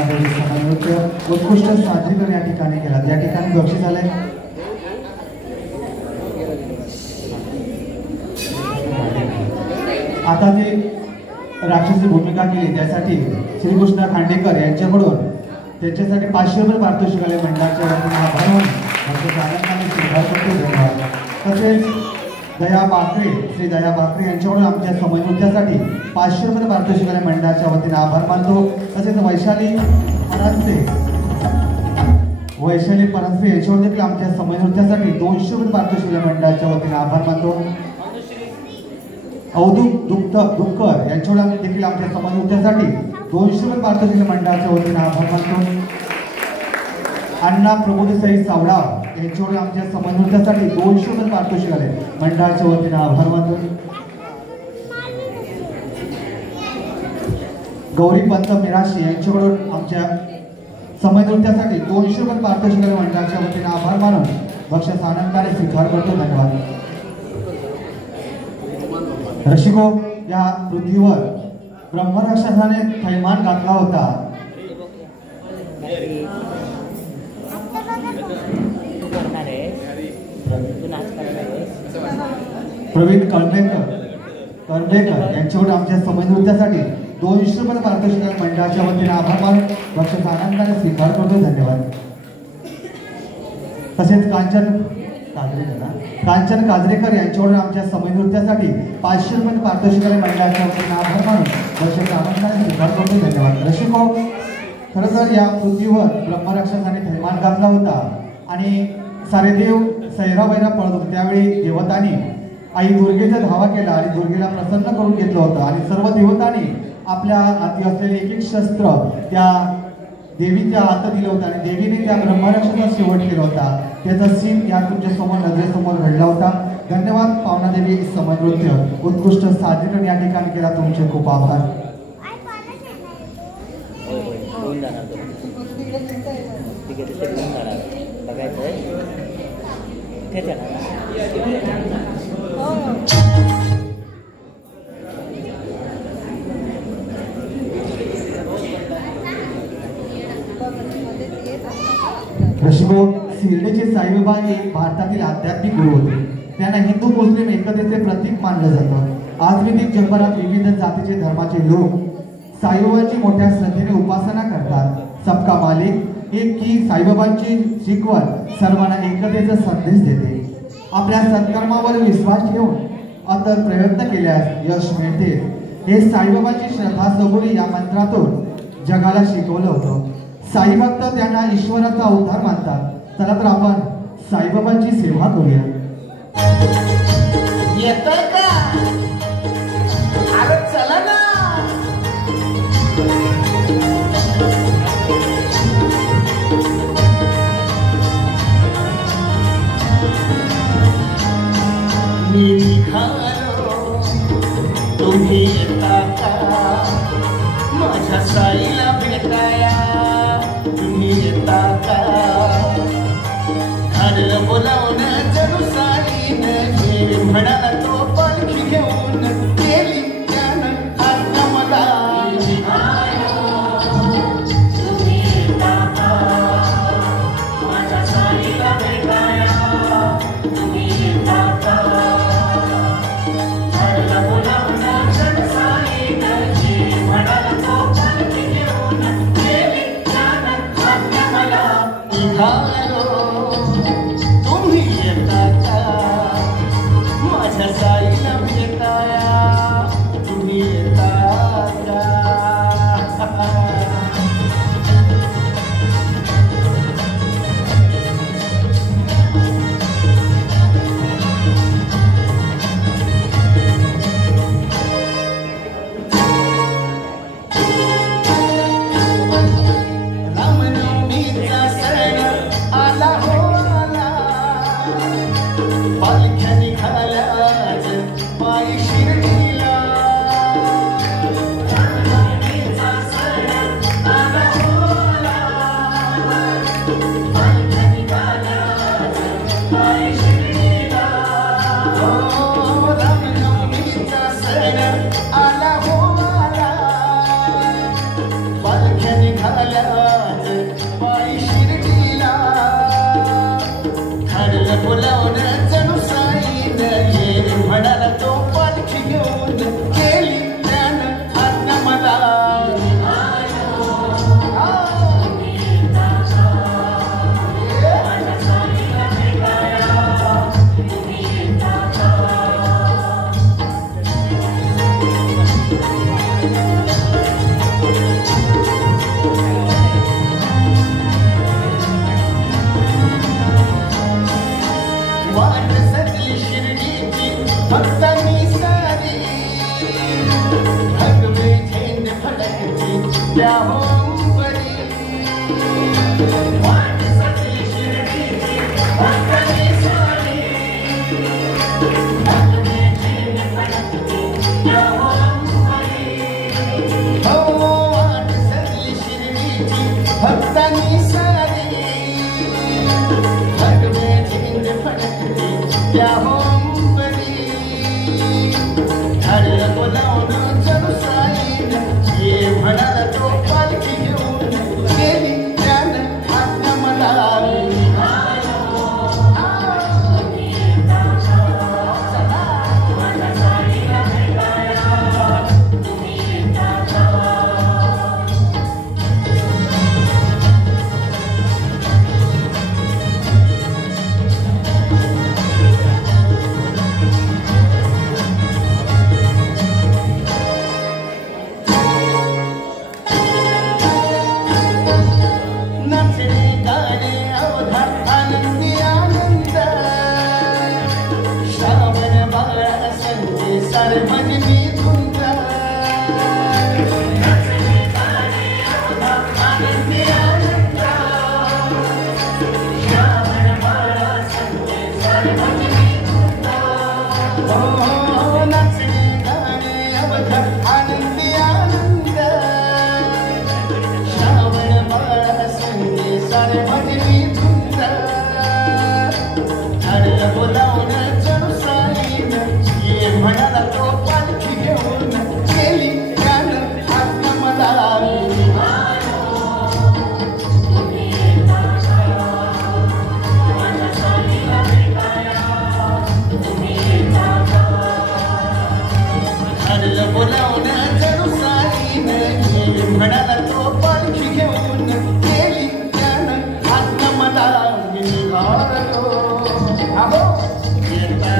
महादेवी समन्वय उत्कृष्ट सादरीकरण या ठिकाणी केला. या ठिकाणी बक्षीस आले आता ती राक्षसी भूमिका केली त्यासाठी श्रीकृष्ण खांडेकर यांच्याकडून त्यांच्यासाठी 500 रुपये पारितोषिक आले. मंडळाच्या वतीने आभार मानून आनंदाने स्वीकार करतो. धन्यवाद. तसेच दया बाकरे श्री दया बाकरे यांच्याकडून आमच्या समन्वयासाठी 500 रुपये पारितोषिक आले. मंडळाच्या वतीने आभार मानतो. तसेच वैशाली परांजपे यांच्यावर देखील आमच्या समन्वयासाठी 200 रुपये पारितोषिक आले. मंडळाच्या वतीने आभार मानतो. अवधूत दुक्कर यांच्यावर देखील आमच्या समन्वयासाठी 200 रुपये पारितोषिक मंडळाच्या वतीने आभार मानतो. अण्णा प्रबोधसाई सावडाव यांच्यावर आमच्या समन्वयासाठी 200 रुपये पारितोषिक आले. मंडळाच्या वतीने आभार मानतो. गौरी पंत मिराशी यांच्याकडून आमच्या समन्वयासाठी 200 रुपये पारितोषिक आले. मंडळाच्या वतीने आभार मानून बक्षीस आनंदाने स्वीकार करतो. धन्यवाद. रसिको, या पृथ्वीवर ब्रह्मराक्षसाने थैमान घातला होता. प्रवीण कळंबेकर यांच्यावर आमच्या समन्वयासाठी 200 रुपये पारितोषिक मंडळाच्या वतीने आभार मानून बक्षीस आनंदाने स्वीकार करतो. धन्यवाद. तसेच कांचन काजरेकर यांच्यावर आमच्या समन्वयासाठी 500 रुपये पारितोषिक मंडळाच्या वतीने आभार मानून बक्षीस आनंदाने स्वीकार करतो. धन्यवाद. रसिको, खरं तर या पृथ्वीवर ब्रह्मराक्षसाने थैमान घातला होता आणि सारे देव सैरावैरा पळत होते. त्यावेळी देवतांनी आई दुर्गेचा धावा केला आणि दुर्गेला प्रसन्न करून घेतलं होतं आणि सर्व देवतांनी आपल्या हाती असलेले एक शस्त्र त्या देवीच्या हातात दिलं होतं आणि देवीने त्या ब्रह्मराक्षसाचा शेवट केला होता. त्याचा सीन या तुमच्या समोर नजरेसमोर घडला होता. धन्यवाद. पावनादेवी समन्वय उत्कृष्ट सादरीकरण या ठिकाणी केला. तुमचे खूप आभार. रसिको, शिर्डीचे साईबाबा हे भारतातील आध्यात्मिक गुरु होते. त्यांना हिंदू मुस्लिम एकतेचे प्रतीक मानलं जातं. आधुनिक जगभरात विविध जातीचे धर्माचे लोक साईबाबांची मोठ्या श्रद्धेने उपासना करतात. सबका मालिक एक की साईबाबांची शिकवण सर्वांना एकतेचा संदेश देते. आपल्या सत्कर्मावर विश्वास ठेवून अथक प्रयत्न केल्यास यश मिळते. हे साईबाबांची श्रद्धा सबुरी या मंत्रातून जगाला शिकवलं होतं. साईभक्त त्यांना ईश्वराचा अवतार मानतात. चला तर आपण साईबाबांची सेवा करूया. येतोय का? अरे चला ना. मी निघालो, तुम्ही येता का माझ्या साईला भेटाया? तुम्ही येता का? घरलं बोलावणं जणू साईनं हे म्हणाला तो पालखी घेऊन गेली त्यानं आता मला. तुम्ही येता का माझ्या साईला भेटाया? तुम्ही येता का? घरलं बोलावणं जणू साईनं हे म्हणाला तो पालखी घेऊन गेली त्यानं आता मला. निघालो, तुम्ही येता का माझ्या सजली शिर्डीची भक्तांनी सारी भगवे झेंड फडकती त्या होंबरी वाट सजली शिर्डीची भक्तांनी सारी भगवे झेंड फडकती त्या होंबरी हो वाट सजली शिर्डीची भक्तांनी सारी भगवे झेंड फडकती त्या होंबरी हरला बोलावणं जणू साईन ये म्हणाला तो पालखी घेऊन गेली त्यानं आज्ञा मला नाचणे गाणे अवघा आनंदी आनंद श्रावण बाळा संते सारे भजनी धुंद नाचणे गाणे अवघा आनंदी आनंद श्रावण बाळा संते सारे भजनी धुंद हो नाचणे गाणे अवघा आनंदी आनंद श्रावण बाळा संते सारे भजनी धुंद हरला बोलावणं जणू साईन ये म्हणाला तो पालखी घेऊन गेली त्यानं आज्ञा मला हरला बोलावणं जणू साईन ये म्हणाला तो पालखी घेऊन गेली त्यानं आज्ञा मला मी निघालो अहो येता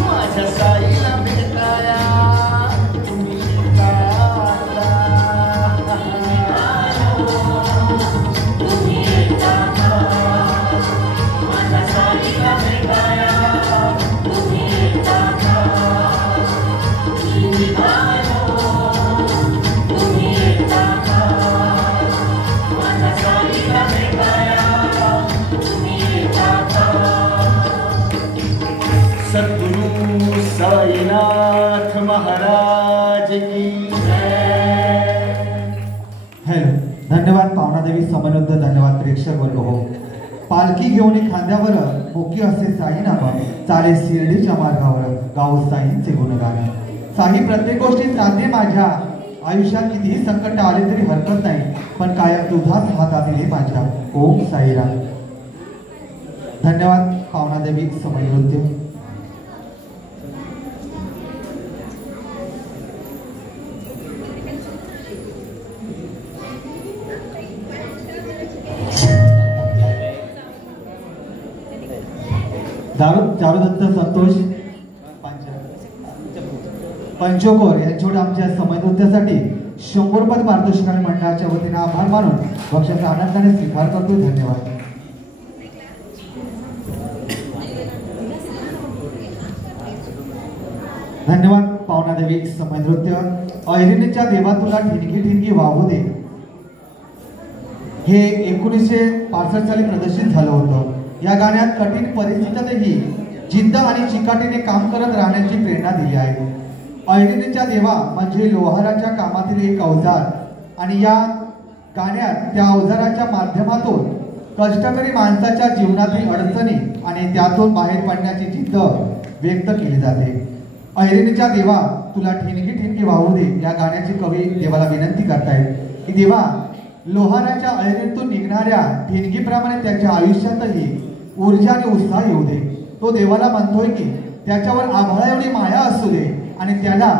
माझ्या साईला भेटाया तुम्ही येता माझ्या साईला भेटाया तुम्ही येता सद्गुरु साईनाथ महाराज की जय. हॅलो, धन्यवाद पावनादेवी समनुद्ध, धन्यवाद प्रेक्षक वर्ग हो. पालखी घेऊन खांद्यावर मोकी असे साईनामा चाले शिर्डीच्या मार्गावर गाव साईंचे गुणगान. साई प्रत्येक गोष्टी साधे माझ्या आयुष्यात कितीही संकट आले तरी हरकत नाही, पण कायम तुझाच हातातील माझ्या. ओम साईराम. धन्यवाद पावनादेवी समनुद्ध. चारुदत्त संतोष पंचोकोर यांच्याकडे आमच्या समयनृत्यासाठी 100 रुपये पारितोषिकाने मंडळाच्या वतीने आभार मानून बक्षाचा आनंदाने स्वीकार करतो. धन्यवाद. धन्यवाद पावनादेवी समयनृत्य. ऐरिणीच्या देवा तुला ठिणगी ठिणगी वाहू दे हे 1965 साली प्रदर्शित झालं होतं. या गाण्यात कठीण परिस्थितीतही जिद्द आणि चिकाटीने काम करत राहण्याची प्रेरणा दिली आहे. ऐरिणीच्या देवा म्हणजे लोहाराच्या कामातील एक अवजार आणि या गाण्यात त्या अवजाराच्या माध्यमातून कष्टकरी माणसाच्या जीवनातील अडचणी आणि त्यातून बाहेर पडण्याची जिद्द व्यक्त केली जाते. ऐरिणीच्या देवा तुला ठिणगी ठिणगी वाहू दे या गाण्याचे कवी देवाला विनंती करतायत की देवा लोहाराच्या ऐरणीतून निघणाऱ्या ठिणगीप्रमाणे त्याच्या आयुष्यातही ऊर्जा आणि उत्साह येऊ दे. तो देवाला म्हणतोय की त्याच्यावर आभाळा एवढी माया असू दे आणि त्याला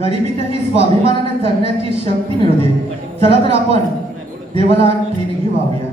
गरिबीतही स्वाभिमानाने जगण्याची शक्ती मिळू दे. चला तर आपण देवाला ठिणगी वाहूया.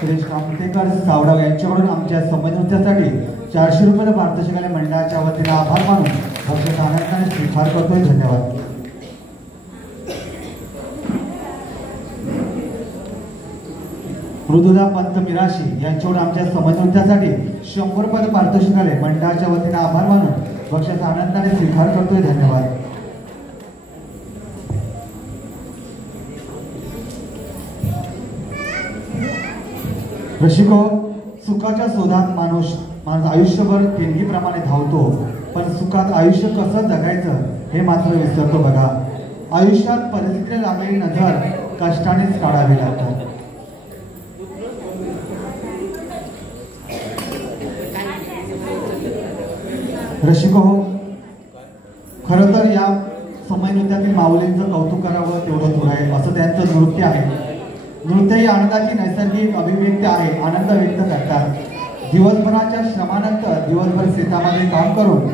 सुरेश कामतेकर सावडाव यांच्याकडून आमच्या संबंध नृत्यासाठी 400 रुपये भारतशिकाले मंडळाच्या वतीने आभार मानून भक्त आनंदाने स्वीकार करतोय. धन्यवाद. मृदुला पंत मिराशी यांच्याकडून आमच्या संबंध नृत्यासाठी 100 रुपये भारतशिकाले मंडळाच्या वतीने आभार मानून भक्त आनंदाने स्वीकार करतोय. धन्यवाद. रसिको, सुखाच्या शोधात माणूस आयुष्यभर देणगीप्रमाणे धावतो, पण सुखात आयुष्य कसं जगायचं हे मात्र विसरतो बघा. आयुष्यात परिस्थितीला लागलेली नजर कष्टानेच काढावी लागतात. रसिको, खरं तर या समय नृत्यातील माऊलींचं कौतुक करावं तेवढं दूर आहे. असं त्यांचं नृत्य आहे. नृत्य ही आनंदाची नैसर्गिक अभिव्यक्ती आहे. आनंद व्यक्त करतात. दिवसभराच्या श्रमानंतर दिवसभर शेतामध्ये काम करून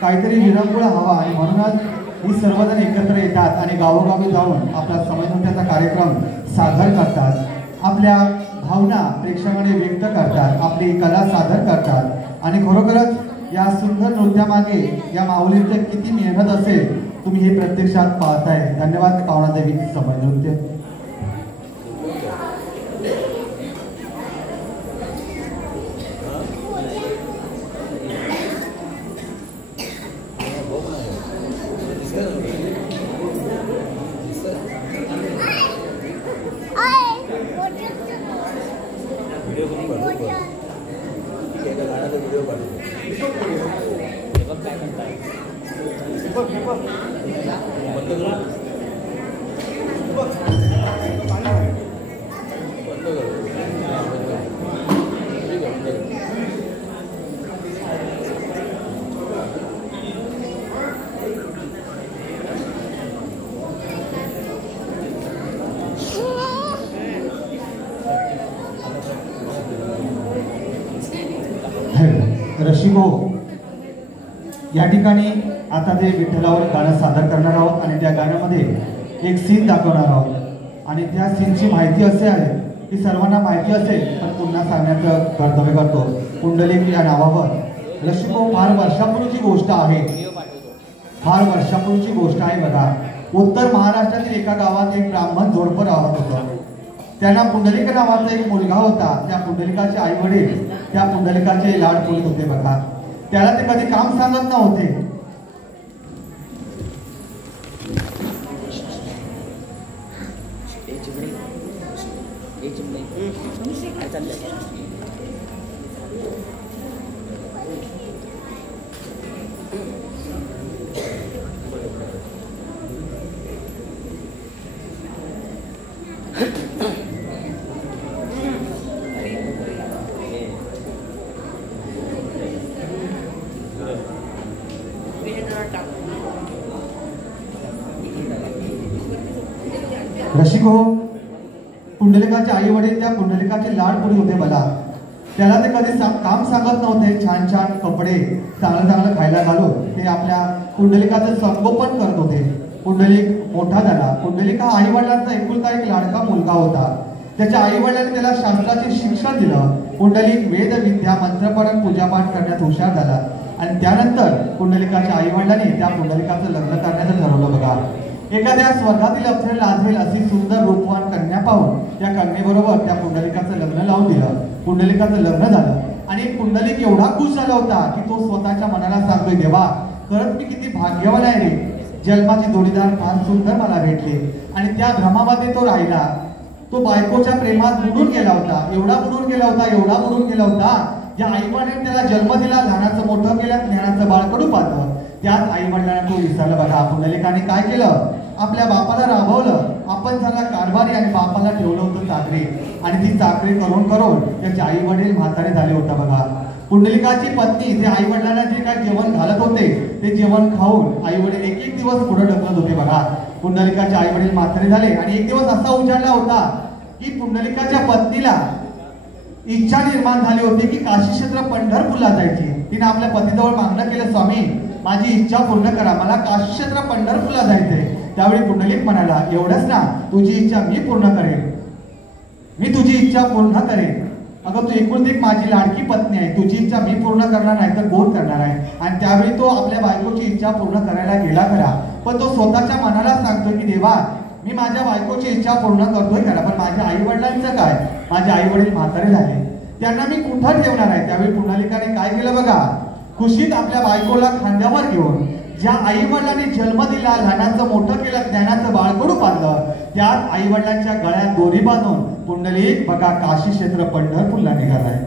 काहीतरी विरंगुळा हवा आणि म्हणूनच ही सर्वजण एकत्र येतात आणि गावोगावी जाऊन आपला समय नृत्याचा कार्यक्रम सादर करतात. आपल्या भावना प्रेक्षकांनी व्यक्त करतात. आपली कला सादर करतात आणि खरोखरच या सुंदर नृत्यामागे या माऊलींचे किती मेहनत असेल तुम्ही हे प्रत्यक्षात पाहताय. धन्यवाद पावनादेवी समय नृत्य. रसिको, या ठिकाणी आता ते विठ्ठलावर गाणं सादर करणार आहोत आणि त्या गाण्यामध्ये एक सीन दाखवणार आहोत आणि त्या सीनची माहिती असे आहे की सर्वांना माहिती असेल तर पुन्हा सांगण्याचं कर्तव्य करतो. पुंडलिक या नावावर रसिको फार वर्षापूर्वीची गोष्ट आहे. फार वर्षापूर्वीची गोष्ट आहे बघा. उत्तर महाराष्ट्रातील एका गावात एक ब्राह्मण जोडपं राहत होतं. त्यांना पुंडलिक नावाचा एक मुलगा होता. त्या पुंडलिकाचे आई वडील त्या पुंडलिकाचे लाड पुरत होते बघा. त्याला ते कधी काम सांगत नव्हते. रसिक हो, पुंडलिकाचे आई वडील त्या पुंडलिकाचे लाडपुरी होते. मला त्याला ते कधी काम सांगत नव्हते. छान छान कपडे, चांगलं चांगलं खायला घालून ते आपल्या पुंडलिकाचं संगोपन करत होते. पुंडलिक मोठा झाला. पुंडलिक हा आई वडिलांचा एकुलता एक लाडका मुलगा होता. त्याच्या आई वडिलांनी त्याला शास्त्राचे शिक्षण दिलं. पुंडलिक वेद विद्या मंत्रपठण पूजापाठ करण्यात हुशार झाला आणि त्यानंतर पुंडलिकाच्या आई वडिलांनी त्या पुंडलिकाचं लग्न करण्याचं ठरवलं. बघा, एखाद्या स्वर्गातील अप्सरे लाजवेल अशी सुंदर रूपवान कन्या पाहून त्या कन्येबरोबर त्या पुंडलिकाचं लग्न लावून दिलं. पुंडलिकाचं लग्न झालं आणि पुंडलिक एवढा खुश झाला होता की तो स्वतःच्या मनाला सांगतोय, देवा खरंच मी किती भाग्यवान आहे रे. जन्माचे जोडीदार फार सुंदर मला भेटले. आणि त्या भ्रमामध्ये तो राहिला. तो बायकोच्या प्रेमात बुडून गेला होता. एवढा बुडून गेला होता ज्या आई वडिलांनी त्याला जन्म दिला, लहानाचं मोठं केलं, ज्ञानाचं बाळकडू पाहतं, त्याच आई वडिलांना तो विसरला. बघा, पुंडलिकाने काय केलं, आपल्या बापाला राबवलं. आपण झाला कारभारी आणि बापाला ठेवलं होतं चाकरी. आणि ती चाकरी करून त्याचे आई वडील म्हातारे झाले होता. बघा, पुंडलिकाची पत्नी ते आई वडिलांना जे काय जेवण घालत होते ते जेवण खाऊन आई वडील एक एक दिवस पुढे ढकलत होते. बघा, पुंडलिकाचे आई वडील म्हातारे झाले आणि एक दिवस असा उजाडला होता की पुंडलिकाच्या पत्नीला इच्छा निर्माण झाली होती की काशी क्षेत्र पंढरपूरला जायची. तिने आपल्या पतीजवळ मागणं केलं, स्वामी माझी इच्छा पूर्ण करा, मला काशी क्षेत्र पंढरपूरला जायचंय. त्यावेळी पुंडलिक म्हणाला, एवढंच ना, तुझी इच्छा मी पूर्ण करेन, मी तुझी इच्छा पूर्ण करेन. अगं तू एकुलती एक माझी लाडकी पत्नी आहे, तुझी इच्छा मी पूर्ण करणार नाही तर कोण करणार आहे. आणि त्यावेळी तो आपल्या बायकोची इच्छा पूर्ण करायला गेला खरा, पण तो स्वतःच्या मनाला सांगतोय की देवा मी माझ्या बायकोची इच्छा पूर्ण करतोय खरा, पण माझ्या आई वडिलांचं काय, माझे आई वडील म्हातारे झाले, त्यांना मी कुठं ठेवणार आहे. त्यावेळी पुंडलिकाने काय केलं बघा, खुशीत आपल्या बायकोला खांद्यावर घेऊन ज्या आई वडिलांनी जन्म दिला, लहानाचं मोठं केलं, ज्ञानाचं बाळकडू पाळलं, त्याच आई वडिलांच्या गळ्यात दोरी बांधून पुंडलिक बघा काशी क्षेत्र पंढरपूरला निघालाय.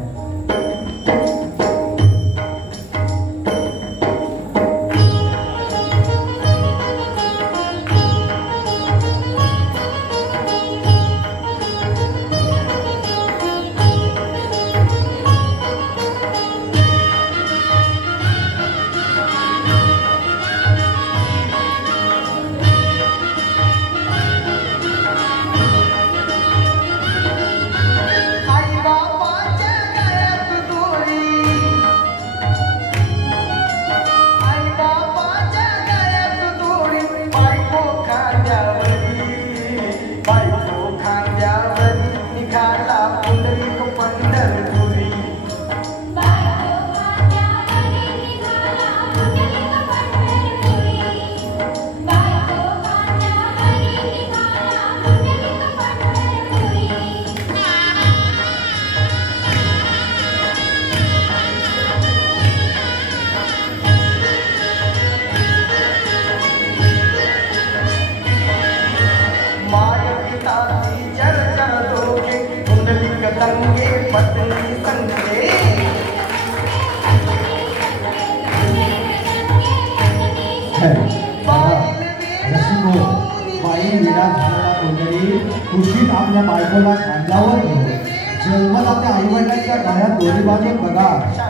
खुशीत आपल्या बायकोला खांद्यावर घेऊन जन्मदात्या आई वडिलांच्या गळ्यात दोरी बांधून बघा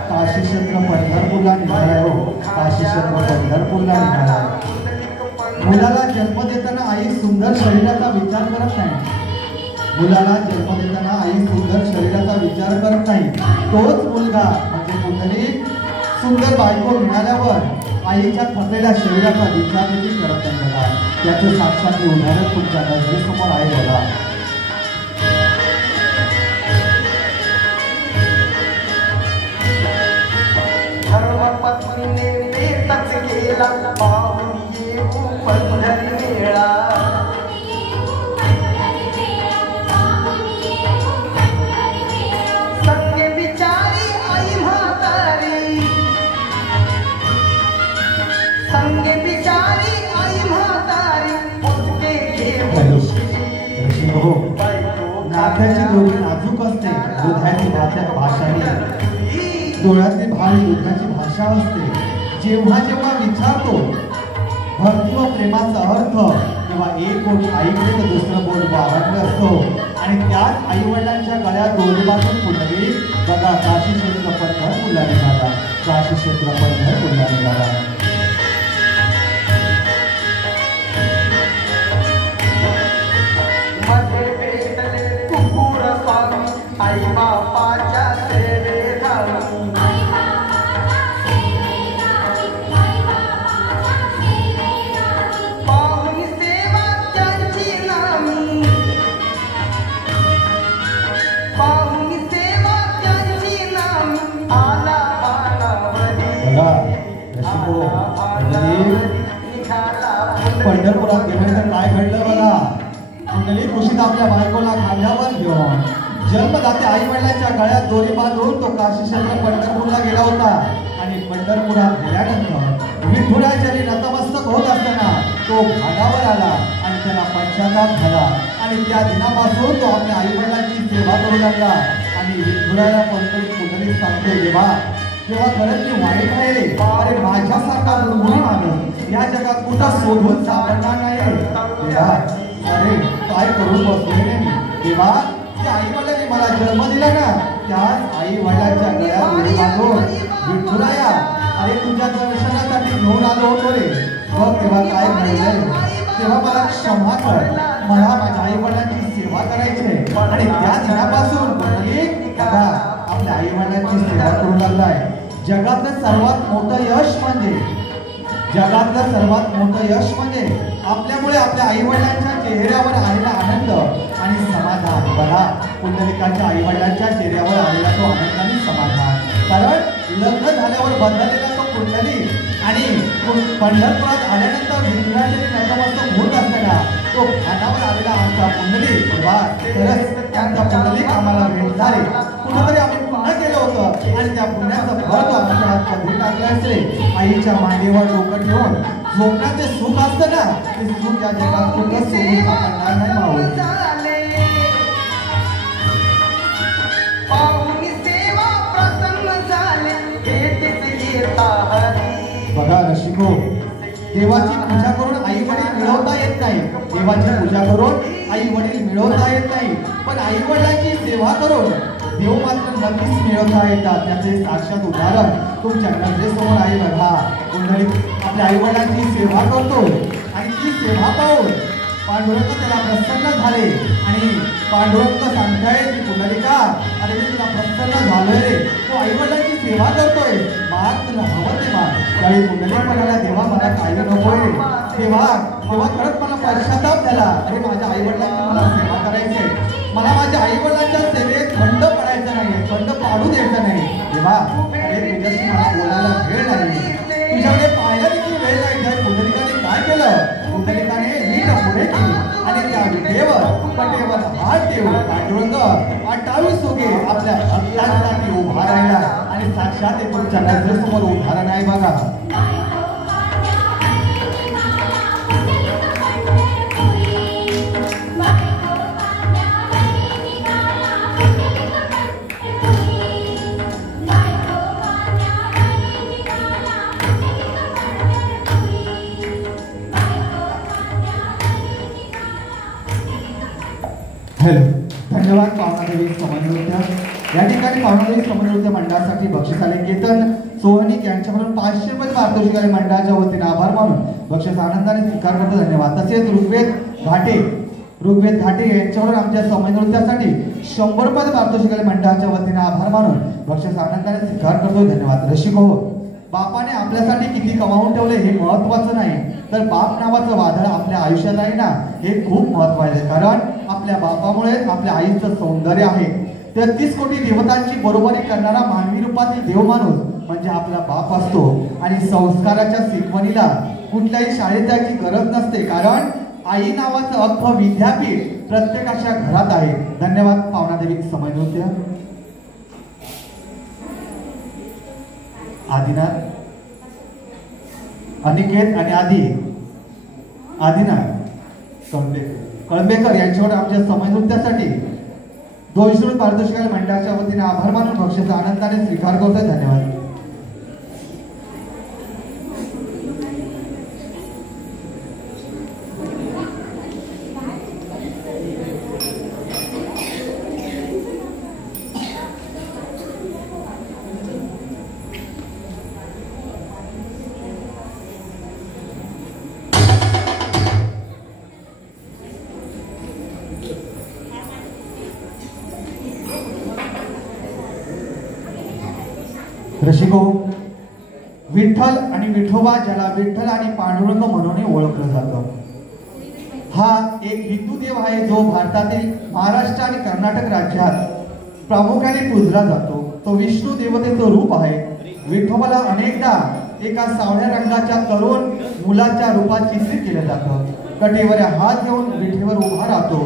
काशी क्षेत्र पंढरपूरला निघालाय. हो, काशी क्षेत्र पंढरपूरला निघालाय. मुलाला जन्म देताना आई सुंदर शरीराचा विचार करत नाही. मुलाला जन्म देताना आई सुंदर शरीराचा विचार करत नाही. तोच मुलगा म्हणजे पुंडलिक सुंदर बायको मिळाल्यावर आईच्या थकलेल्या शरीराचा विचार देखील करत नाही. बघा, त्याचं साक्षात उदाहरण तुमच्या नजरेसमोर आहे. बघा, धर्मपत्नीने बेतच केला पाहून येऊ पंढरी मेळा. संगे बिचारी आई म्हातारी कांद्याची दोरी नाजूक असते, दुधाची भाषा डोळ्यातली भावी दुधाची भाषा असते. जेव्हा जेव्हा विचारतो भक्ती व प्रेमाचा अर्थ तेव्हा एक बोट आईकडे तर दुसरं बोट बाबाकडे असतो. आणि त्याच आई वडिलांच्या गळ्यात दोरीपासून पुढे बघा काशी क्षेत्र पंढर पुढला निघाला, काशी क्षेत्र पंढर पुढला निघाला. आई बापाच्या सेवे झाली, पाहुणी सेवा त्यांची नामी, पाहुणी सेवा त्यांची नामी, आला पंढरपुरात गेल्यानंतर काय घडलं बघा. कुंडली कुशीत आपल्या बायकोला खांद्यावर घेऊन जन्मदाते आई वडिलांच्या गळ्यात दोरी बांधून तो काशी क्षेत्र पंढरपूरला गेला होता. आणि पंढरपुरात गेल्यानंतर विठुरायाच्या नतमस्तक होत असताना तो घाटावर आला आणि त्याला पश्चाताप झाला. आणि त्या दिनापासून तो आपल्या आई वडिलांची सेवा करू लागला. आणि विठुराया कुंडली सांगतो, देवा तेव्हा खरंच मी वाईट आहे रे. अरे माझ्यासारखा दुर्गुणी माणूस या जगात कुठं शोधून सापडणार नाही. देवा अरे काय करून बसलोय मी. देवा त्या आई वडिलांनी मला जन्म दिला ना, त्याच आई वडिलांच्या गळ्यात दोरी बांधून विठुराया अरे तुझ्या दर्शनासाठी घेऊन आलो होतो रे. बघ तेव्हा काय घडलंय, तेव्हा मला क्षमा कर. मला माझ्या आई वडिलांची सेवा करायची आहे. आणि त्या दिनापासून बघा आपल्या आई वडिलांची सेवा करू लागलाय. जगातलं सर्वात मोठं यश म्हणजे आपल्यामुळे आपल्या आई वडिलांच्या चेहऱ्यावर आलेला आनंद आणि समाधान. बघा पुंडलिकाच्या आई वडिलांच्या चेहऱ्यावर आलेला तो आनंद आणि समाधान. कारण लग्न झाल्यावर बदललेला तो कुंडली आणि पंढरपुरात आल्यानंतर विठुरायाचे नतमस्तक होत असताना तो खानावर आलेला आमचा पुंडली. खरंच त्यांचा पुंडलिक आम्हाला भेटला रे. कुठंतरी आम्ही पुण्य केलं होतं आणि त्या पुण्याचं फळ तो आमच्या हात कधी टाकले असले. आईच्या मांडीवर डोकं ठेवून झोपण्याचे सुख असतं ना, ते सुख या जगात कुठं सोडून सापडणार नाही मावळ. बघा रसिको, देवाची पूजा करून आई वडील मिळवता येत नाही. देवाची पूजा करून आई वडील मिळवता येत नाही, पण आई वडिलांची सेवा करून देव मात्र नक्कीच मिळवता येतात. त्याचे साक्षात उदाहरण तुमच्या नजरेसमोर आहे. बघा कुंडली आपल्या आई वडिलांची सेवा करतो आणि ती सेवा पाहून पांडुरंग त्याला प्रसन्न झाले. आणि पांडुरंग सांगताय की कुंडलिका अरे मी तुला प्रसन्न झालोय रे, तो आई वडिलांची सेवा करतोय, माग तुला हवं ते माग. त्यावेळी कुंडली म्हणाला, देवा मला काही नकोय रे. तेव्हा खरंच मला पश्चाताप झाला. अरे माझ्या आई वडिलांची मला सेवा करायची, मला माझ्या आई वडिलांच्या सेवेत खंड पडायचा नाही, खंड पाडू द्यायचा नाही. तेव्हा अरे तुझ्याशी मला बोलायला वेळ नाही, तुझ्याकडे पाहायला देखील वेळ नाही. त्या कुंडलिकाने काय केलं, कुंडलिकाने वीट पुढे केली आणि त्या विटेवर पटेवर हात ठेवून पांडुरंग 28 उगे आपल्या भक्तांसाठी उभा राहिला. आणि साक्षात ते तुमच्या नजरेसमोर उदाहरण आहे बघा. हॅलो, धन्यवाद पावनादेवी समन्वय. या ठिकाणी पावनादेवी समन्वय मंडळासाठी बक्षीस आले केतन सोहनिक यांच्याकडून 500 रुपये पारितोषिक मंडळाच्या वतीने आभार मानून बक्षीस आनंदाने स्वीकार करतो. धन्यवाद. तसेच ऋग्वेद घाटे यांच्याकडून आमच्या समन्वयासाठी 100 रुपये पारितोषिक मंडळाच्या वतीने आभार मानून बक्षीस आनंदाने स्वीकार करतो. धन्यवाद. रसिको, बापाने आपल्यासाठी किती कमावून ठेवले हे महत्वाचं नाही, तर बाप नावाचं वादळ आपल्या आयुष्यात आहे ना, हे खूप महत्वाचं आहे. कारण आपल्या बापामुळे आपल्या आईचं सौंदर्य आहे. 33 कोटी देवतांची बरोबरी करणारा मानवी रूपातील देव माणूस म्हणजे आपला बाप असतो. आणि संस्काराच्या शिकवणीला कुठल्याही शाळेत जायची गरज नसते, कारण आई नावाचं अख्खं विद्यापीठ प्रत्येकाच्या घरात आहे. धन्यवाद. पावनादेवी समन्वय. आदिनाथ, अनिकेत आणि आदिनाथ कळंबेकर यांच्यावर आमच्या समन्वयासाठी दोषी पारितोषिक मंडळाच्या वतीने आभार मानून बक्षीचा आनंदाने स्वीकार करतोय. धन्यवाद. रसिको, विठ्ठल आणि विठोबा ज्याला विठ्ठल आणि पांडुरंग म्हणून ओळखलं जातं, हा एक हिंदू देव आहे जो भारतातील महाराष्ट्र आणि कर्नाटक राज्यात प्रामुख्याने पूजला जातो. तो विष्णू देवतेचं रूप आहे. विठोबाला अनेकदा एका सावळ्या रंगाच्या तरुण मुलाच्या रूपात चित्रित केलं जातं. कटेवर हात घेऊन विठेवर उभा राहतो.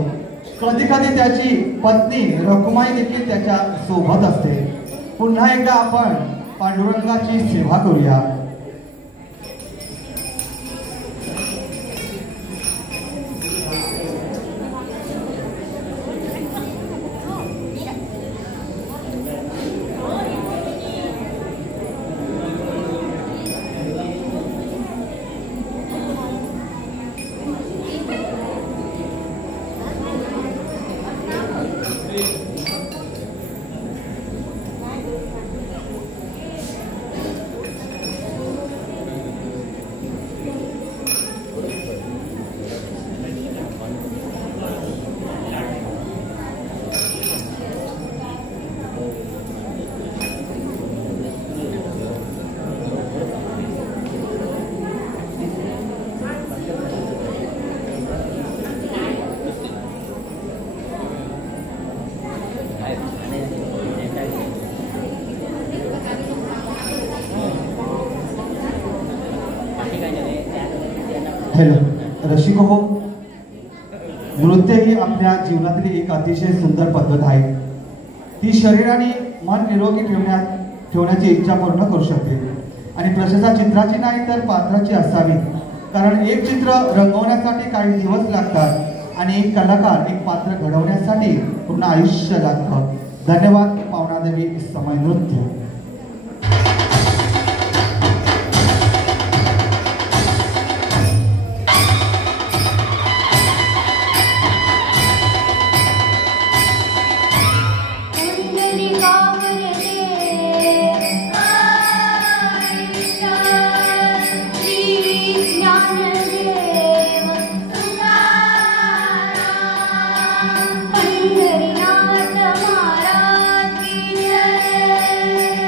कधी कधी त्याची पत्नी रखुमाई देखील त्याच्या सोबत असते. पुन्हा एकदा आपण पांडुरंगाची सेवा करूया. हॅलो रसिको हो, नृत्य ही आपल्या जीवनातील एक अतिशय सुंदर पद्धत आहे. ती शरीराने मन निरोगी ठेवण्याची इच्छा पूर्ण करू शकते आणि प्रशंसा चित्राची नाही तर पात्राची असावी. कारण एक चित्र रंगवण्यासाठी काही दिवस लागतात आणि एक कलाकार एक पात्र घडवण्यासाठी पूर्ण आयुष्य लागतं. धन्यवाद पावनादेवी समय नृत्य. पंढरीनाथ महाराज की जय.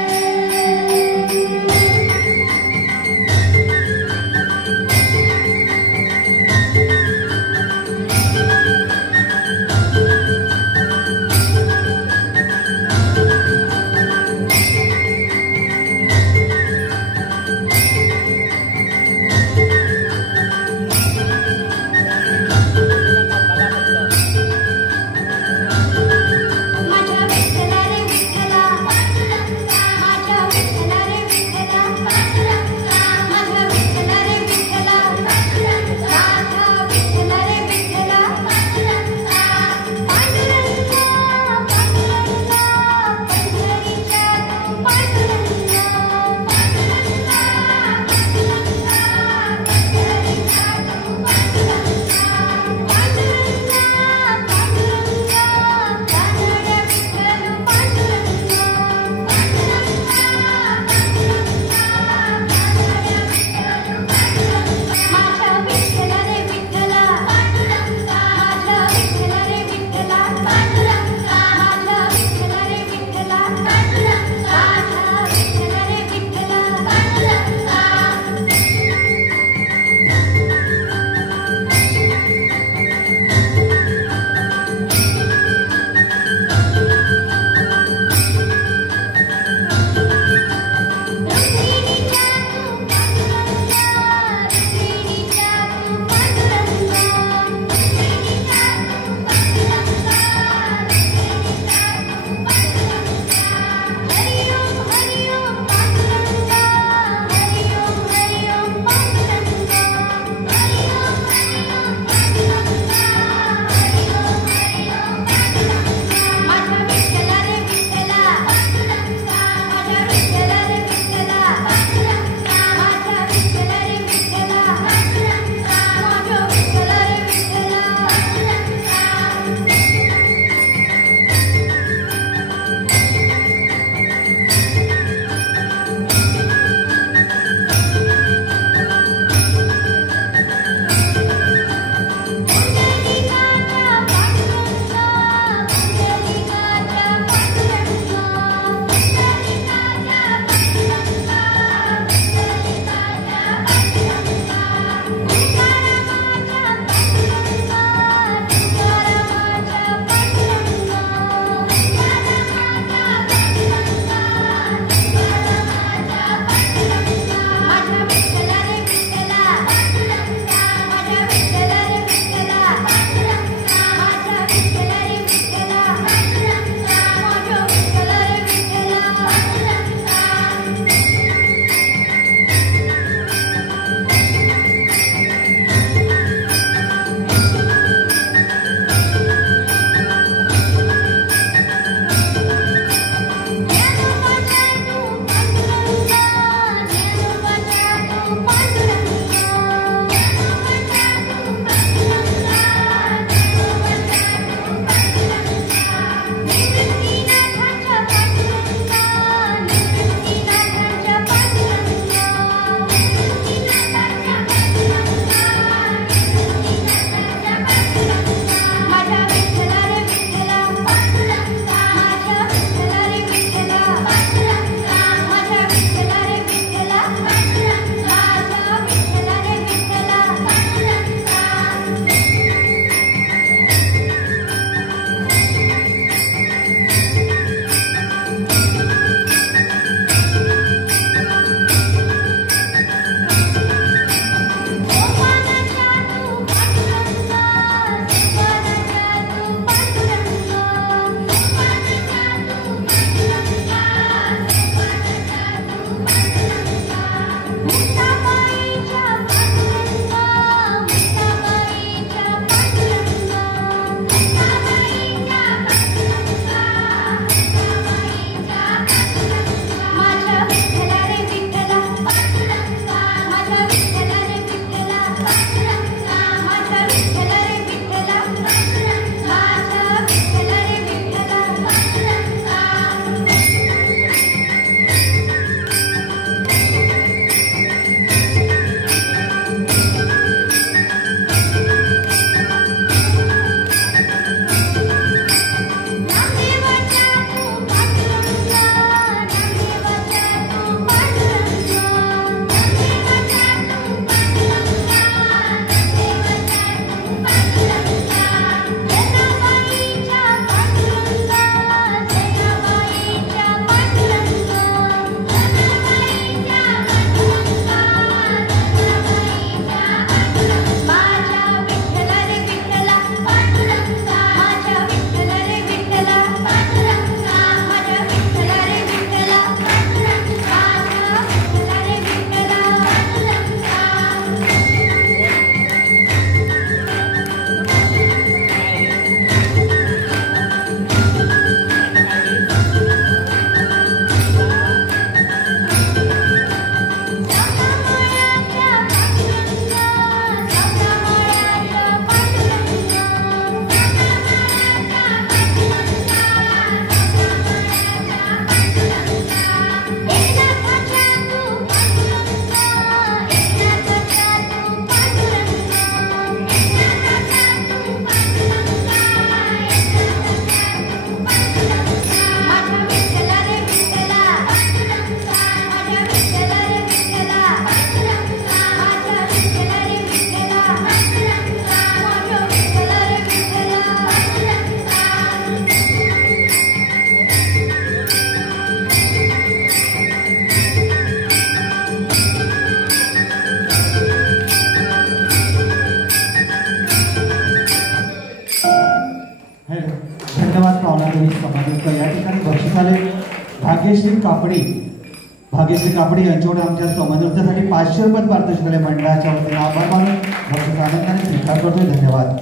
भाग्यश्री कापडी यांच्याकडे आमच्या समन्वयासाठी 500 रुपये पारितोषिक मंडळाच्या वतीने आभार मानून भक्त आनंदाने स्वीकार करतोय. धन्यवाद.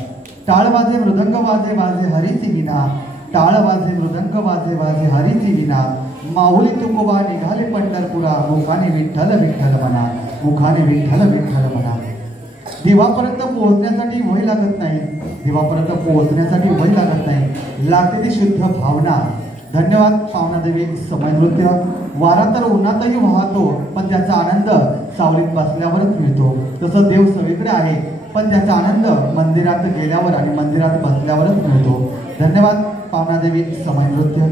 टाळ वाजे मृदंग वाजे वाजे हरीची विना, टाळ वाजे मृदंग वाजे वाजे हरीची विना, माऊली तुकोबा निघाले पंढरपुरा, मुखाने विठ्ठल विठ्ठल म्हणा, मुखाने विठ्ठल विठ्ठल म्हणा. देवापर्यंत पोहोचण्यासाठी वय लागत नाही, देवापर्यंत पोहोचण्यासाठी वय लागत नाही, लागते ती शुद्ध भावना. धन्यवाद. पावनादेवी समय नृत्य. वारा तर उन्हातही वाहतो, पण त्याचा आनंद सावलीत बसल्यावरच मिळतो. तसं देव सगळीकडे आहे, पण त्याचा आनंद मंदिरात गेल्यावर आणि मंदिरात बसल्यावरच मिळतो. धन्यवाद. पावनादेवी समय नृत्य.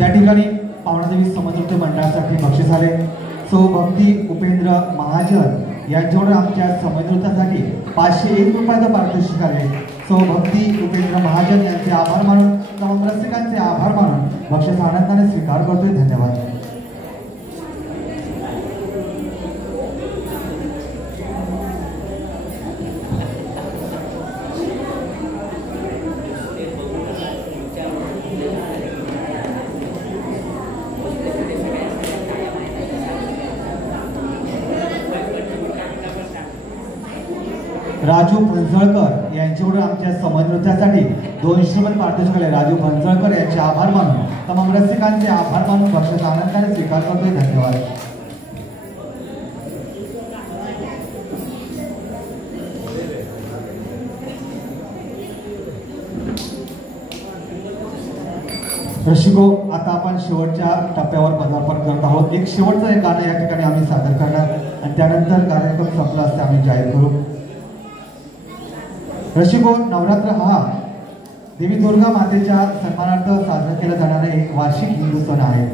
या ठिकाणी पावनादेवी समन्वय मंडळासाठी बक्षीस आले. सो भक्ती उपेंद्र महाजन यांच्याकडून आमच्या समन्वयासाठी 501 रुपयाचं पारितोषिक आले. सो भक्ती उपेंद्र महाजन यांचे आभार मानून, तमाम रसिकांचे आभार मानून बक्षीस आनंदाने स्वीकार करतोय. धन्यवाद. राजू फणसळकर यांच्याकडून आमच्या समन्वयासाठी 200 रुपये पारितोषिक आले. राजू फणसळकर यांचे आभार मानून, तमाम रसिकांचे आभार मानून बक्षीस आनंदाने स्वीकार करतोय. धन्यवाद. रसिको, आता आपण शेवटच्या टप्प्यावर पदार्पण करत आहोत. एक शेवटचं एक गाणं या ठिकाणी आम्ही सादर करणार आणि त्यानंतर कार्यक्रम संपला असते आम्ही जाहीर करू. रसिको, नवरात्र हा देवी दुर्गा मातेच्या सन्मानार्थ साजरा केला जाणारा एक वार्षिक हिंदू सण आहे.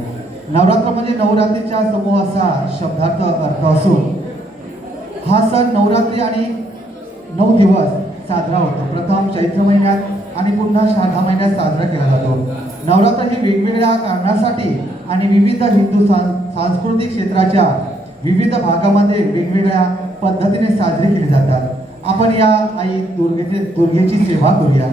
नवरात्र म्हणजे नवरात्रीच्या समूह असा शब्दार्थ अर्थ असून हा सण नवरात्री आणि 9 दिवस साजरा होतो. प्रथम चैत्र महिन्यात आणि पुन्हा श्राद्ध महिन्यात साजरा केला जातो. नवरात्र ही वेगवेगळ्या कारणासाठी आणि विविध हिंदू सांस्कृतिक क्षेत्राच्या विविध भागामध्ये वेगवेगळ्या पद्धतीने साजरे केले जातात. आपण या आई दुर्गेची सेवा करूया.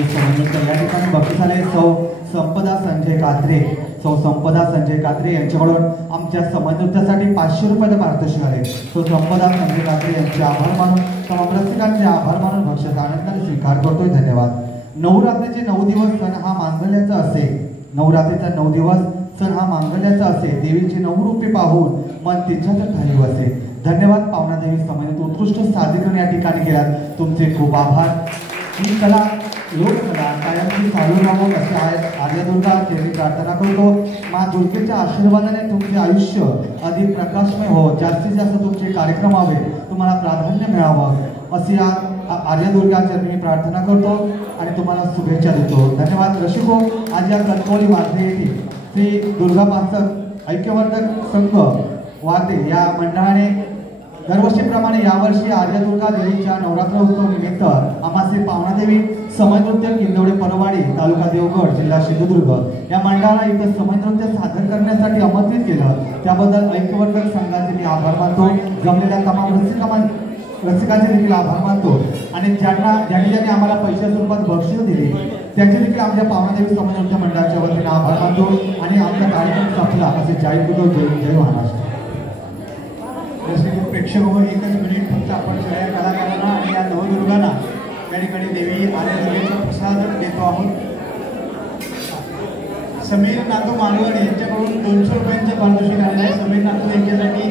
पावणादेवी समन्वय या ठिकाणी भक्ती झाले संपदा संजय कात्रे यांच्याकडून आमच्या समन्वयासाठी 500 रुपयाचं पारितोषिक आले. संपदा संजय कात्रे यांचे आभार मानून तमाम रसिकांचे आभार मानून भक्ष्याचा आनंदाने स्वीकार करतोय. धन्यवाद. नवरात्रीचे 9 दिवस सण हा मांगल्याचा असे. नवरात्रीचा 9 दिवस सण हा मांगल्याचा असे. देवीची 9 रूपे पाहून मन तिच्यात ठाई वसे. धन्यवाद. पावणादेवी समन्वय उत्कृष्ट सादरीकरण या ठिकाणी केलात. तुमचे खूप आभार. ही कला लोककला कायमची चालू राहावं असे आर्यदुर्गा चरणी प्रार्थना करतो. माँ दुर्गेच्या आशीर्वादाने तुमचे आयुष्य अधिक प्रकाशमय हो. जास्तीत जास्त तुमचे कार्यक्रम व्हावे, तुम्हाला प्राधान्य मिळावं अशी आर्यदुर्गा चरणी प्रार्थना करतो आणि तुम्हाला शुभेच्छा देतो. धन्यवाद. रसिको, आज या कणकवली वारधे येथे श्री दुर्गा पासक ऐक्यवर्धक संघ वारधे या मंडळाने दरवर्षीप्रमाणे यावर्षी आर्यदुर्गा देवीच्या नवरात्रोत्सव निमित्त आम्हाचे पावणादेवी समयनृत्य किंदवडे परवाडी तालुका देवगड जिल्हा सिंधुदुर्ग या मंडळाला इथं समयनृत्य सादर करण्यासाठी आमंत्रित केलं. त्याबद्दल ऐक्यवर्धक संघाचे मी आभार मानतो. जमलेल्या तमाम रसिकांचे देखील आभार मानतो आणि ज्यांनी आम्हाला पैशाच्या स्वरूपात बक्षीस दिली त्यांचे देखील आमच्या पावणादेवी समयनृत्य मंडळाच्या वतीने आभार मानतो आणि आमचा कार्यक्रम सफला असे जाहीर करतो. जय महाराष्ट्र. प्रेक्षक हो, एकच मिनिट फक्त आपण सगळ्या कलाकारांना आणि या नवदुर्गांना या ठिकाणी देवी आर्यदुर्गेचा प्रसाद देतो आहोत. समीर नातू मालवणे यांच्याकडून 200 रुपयांचे पारितोषिक आलेले आहे. समीर नातू यांच्यासाठी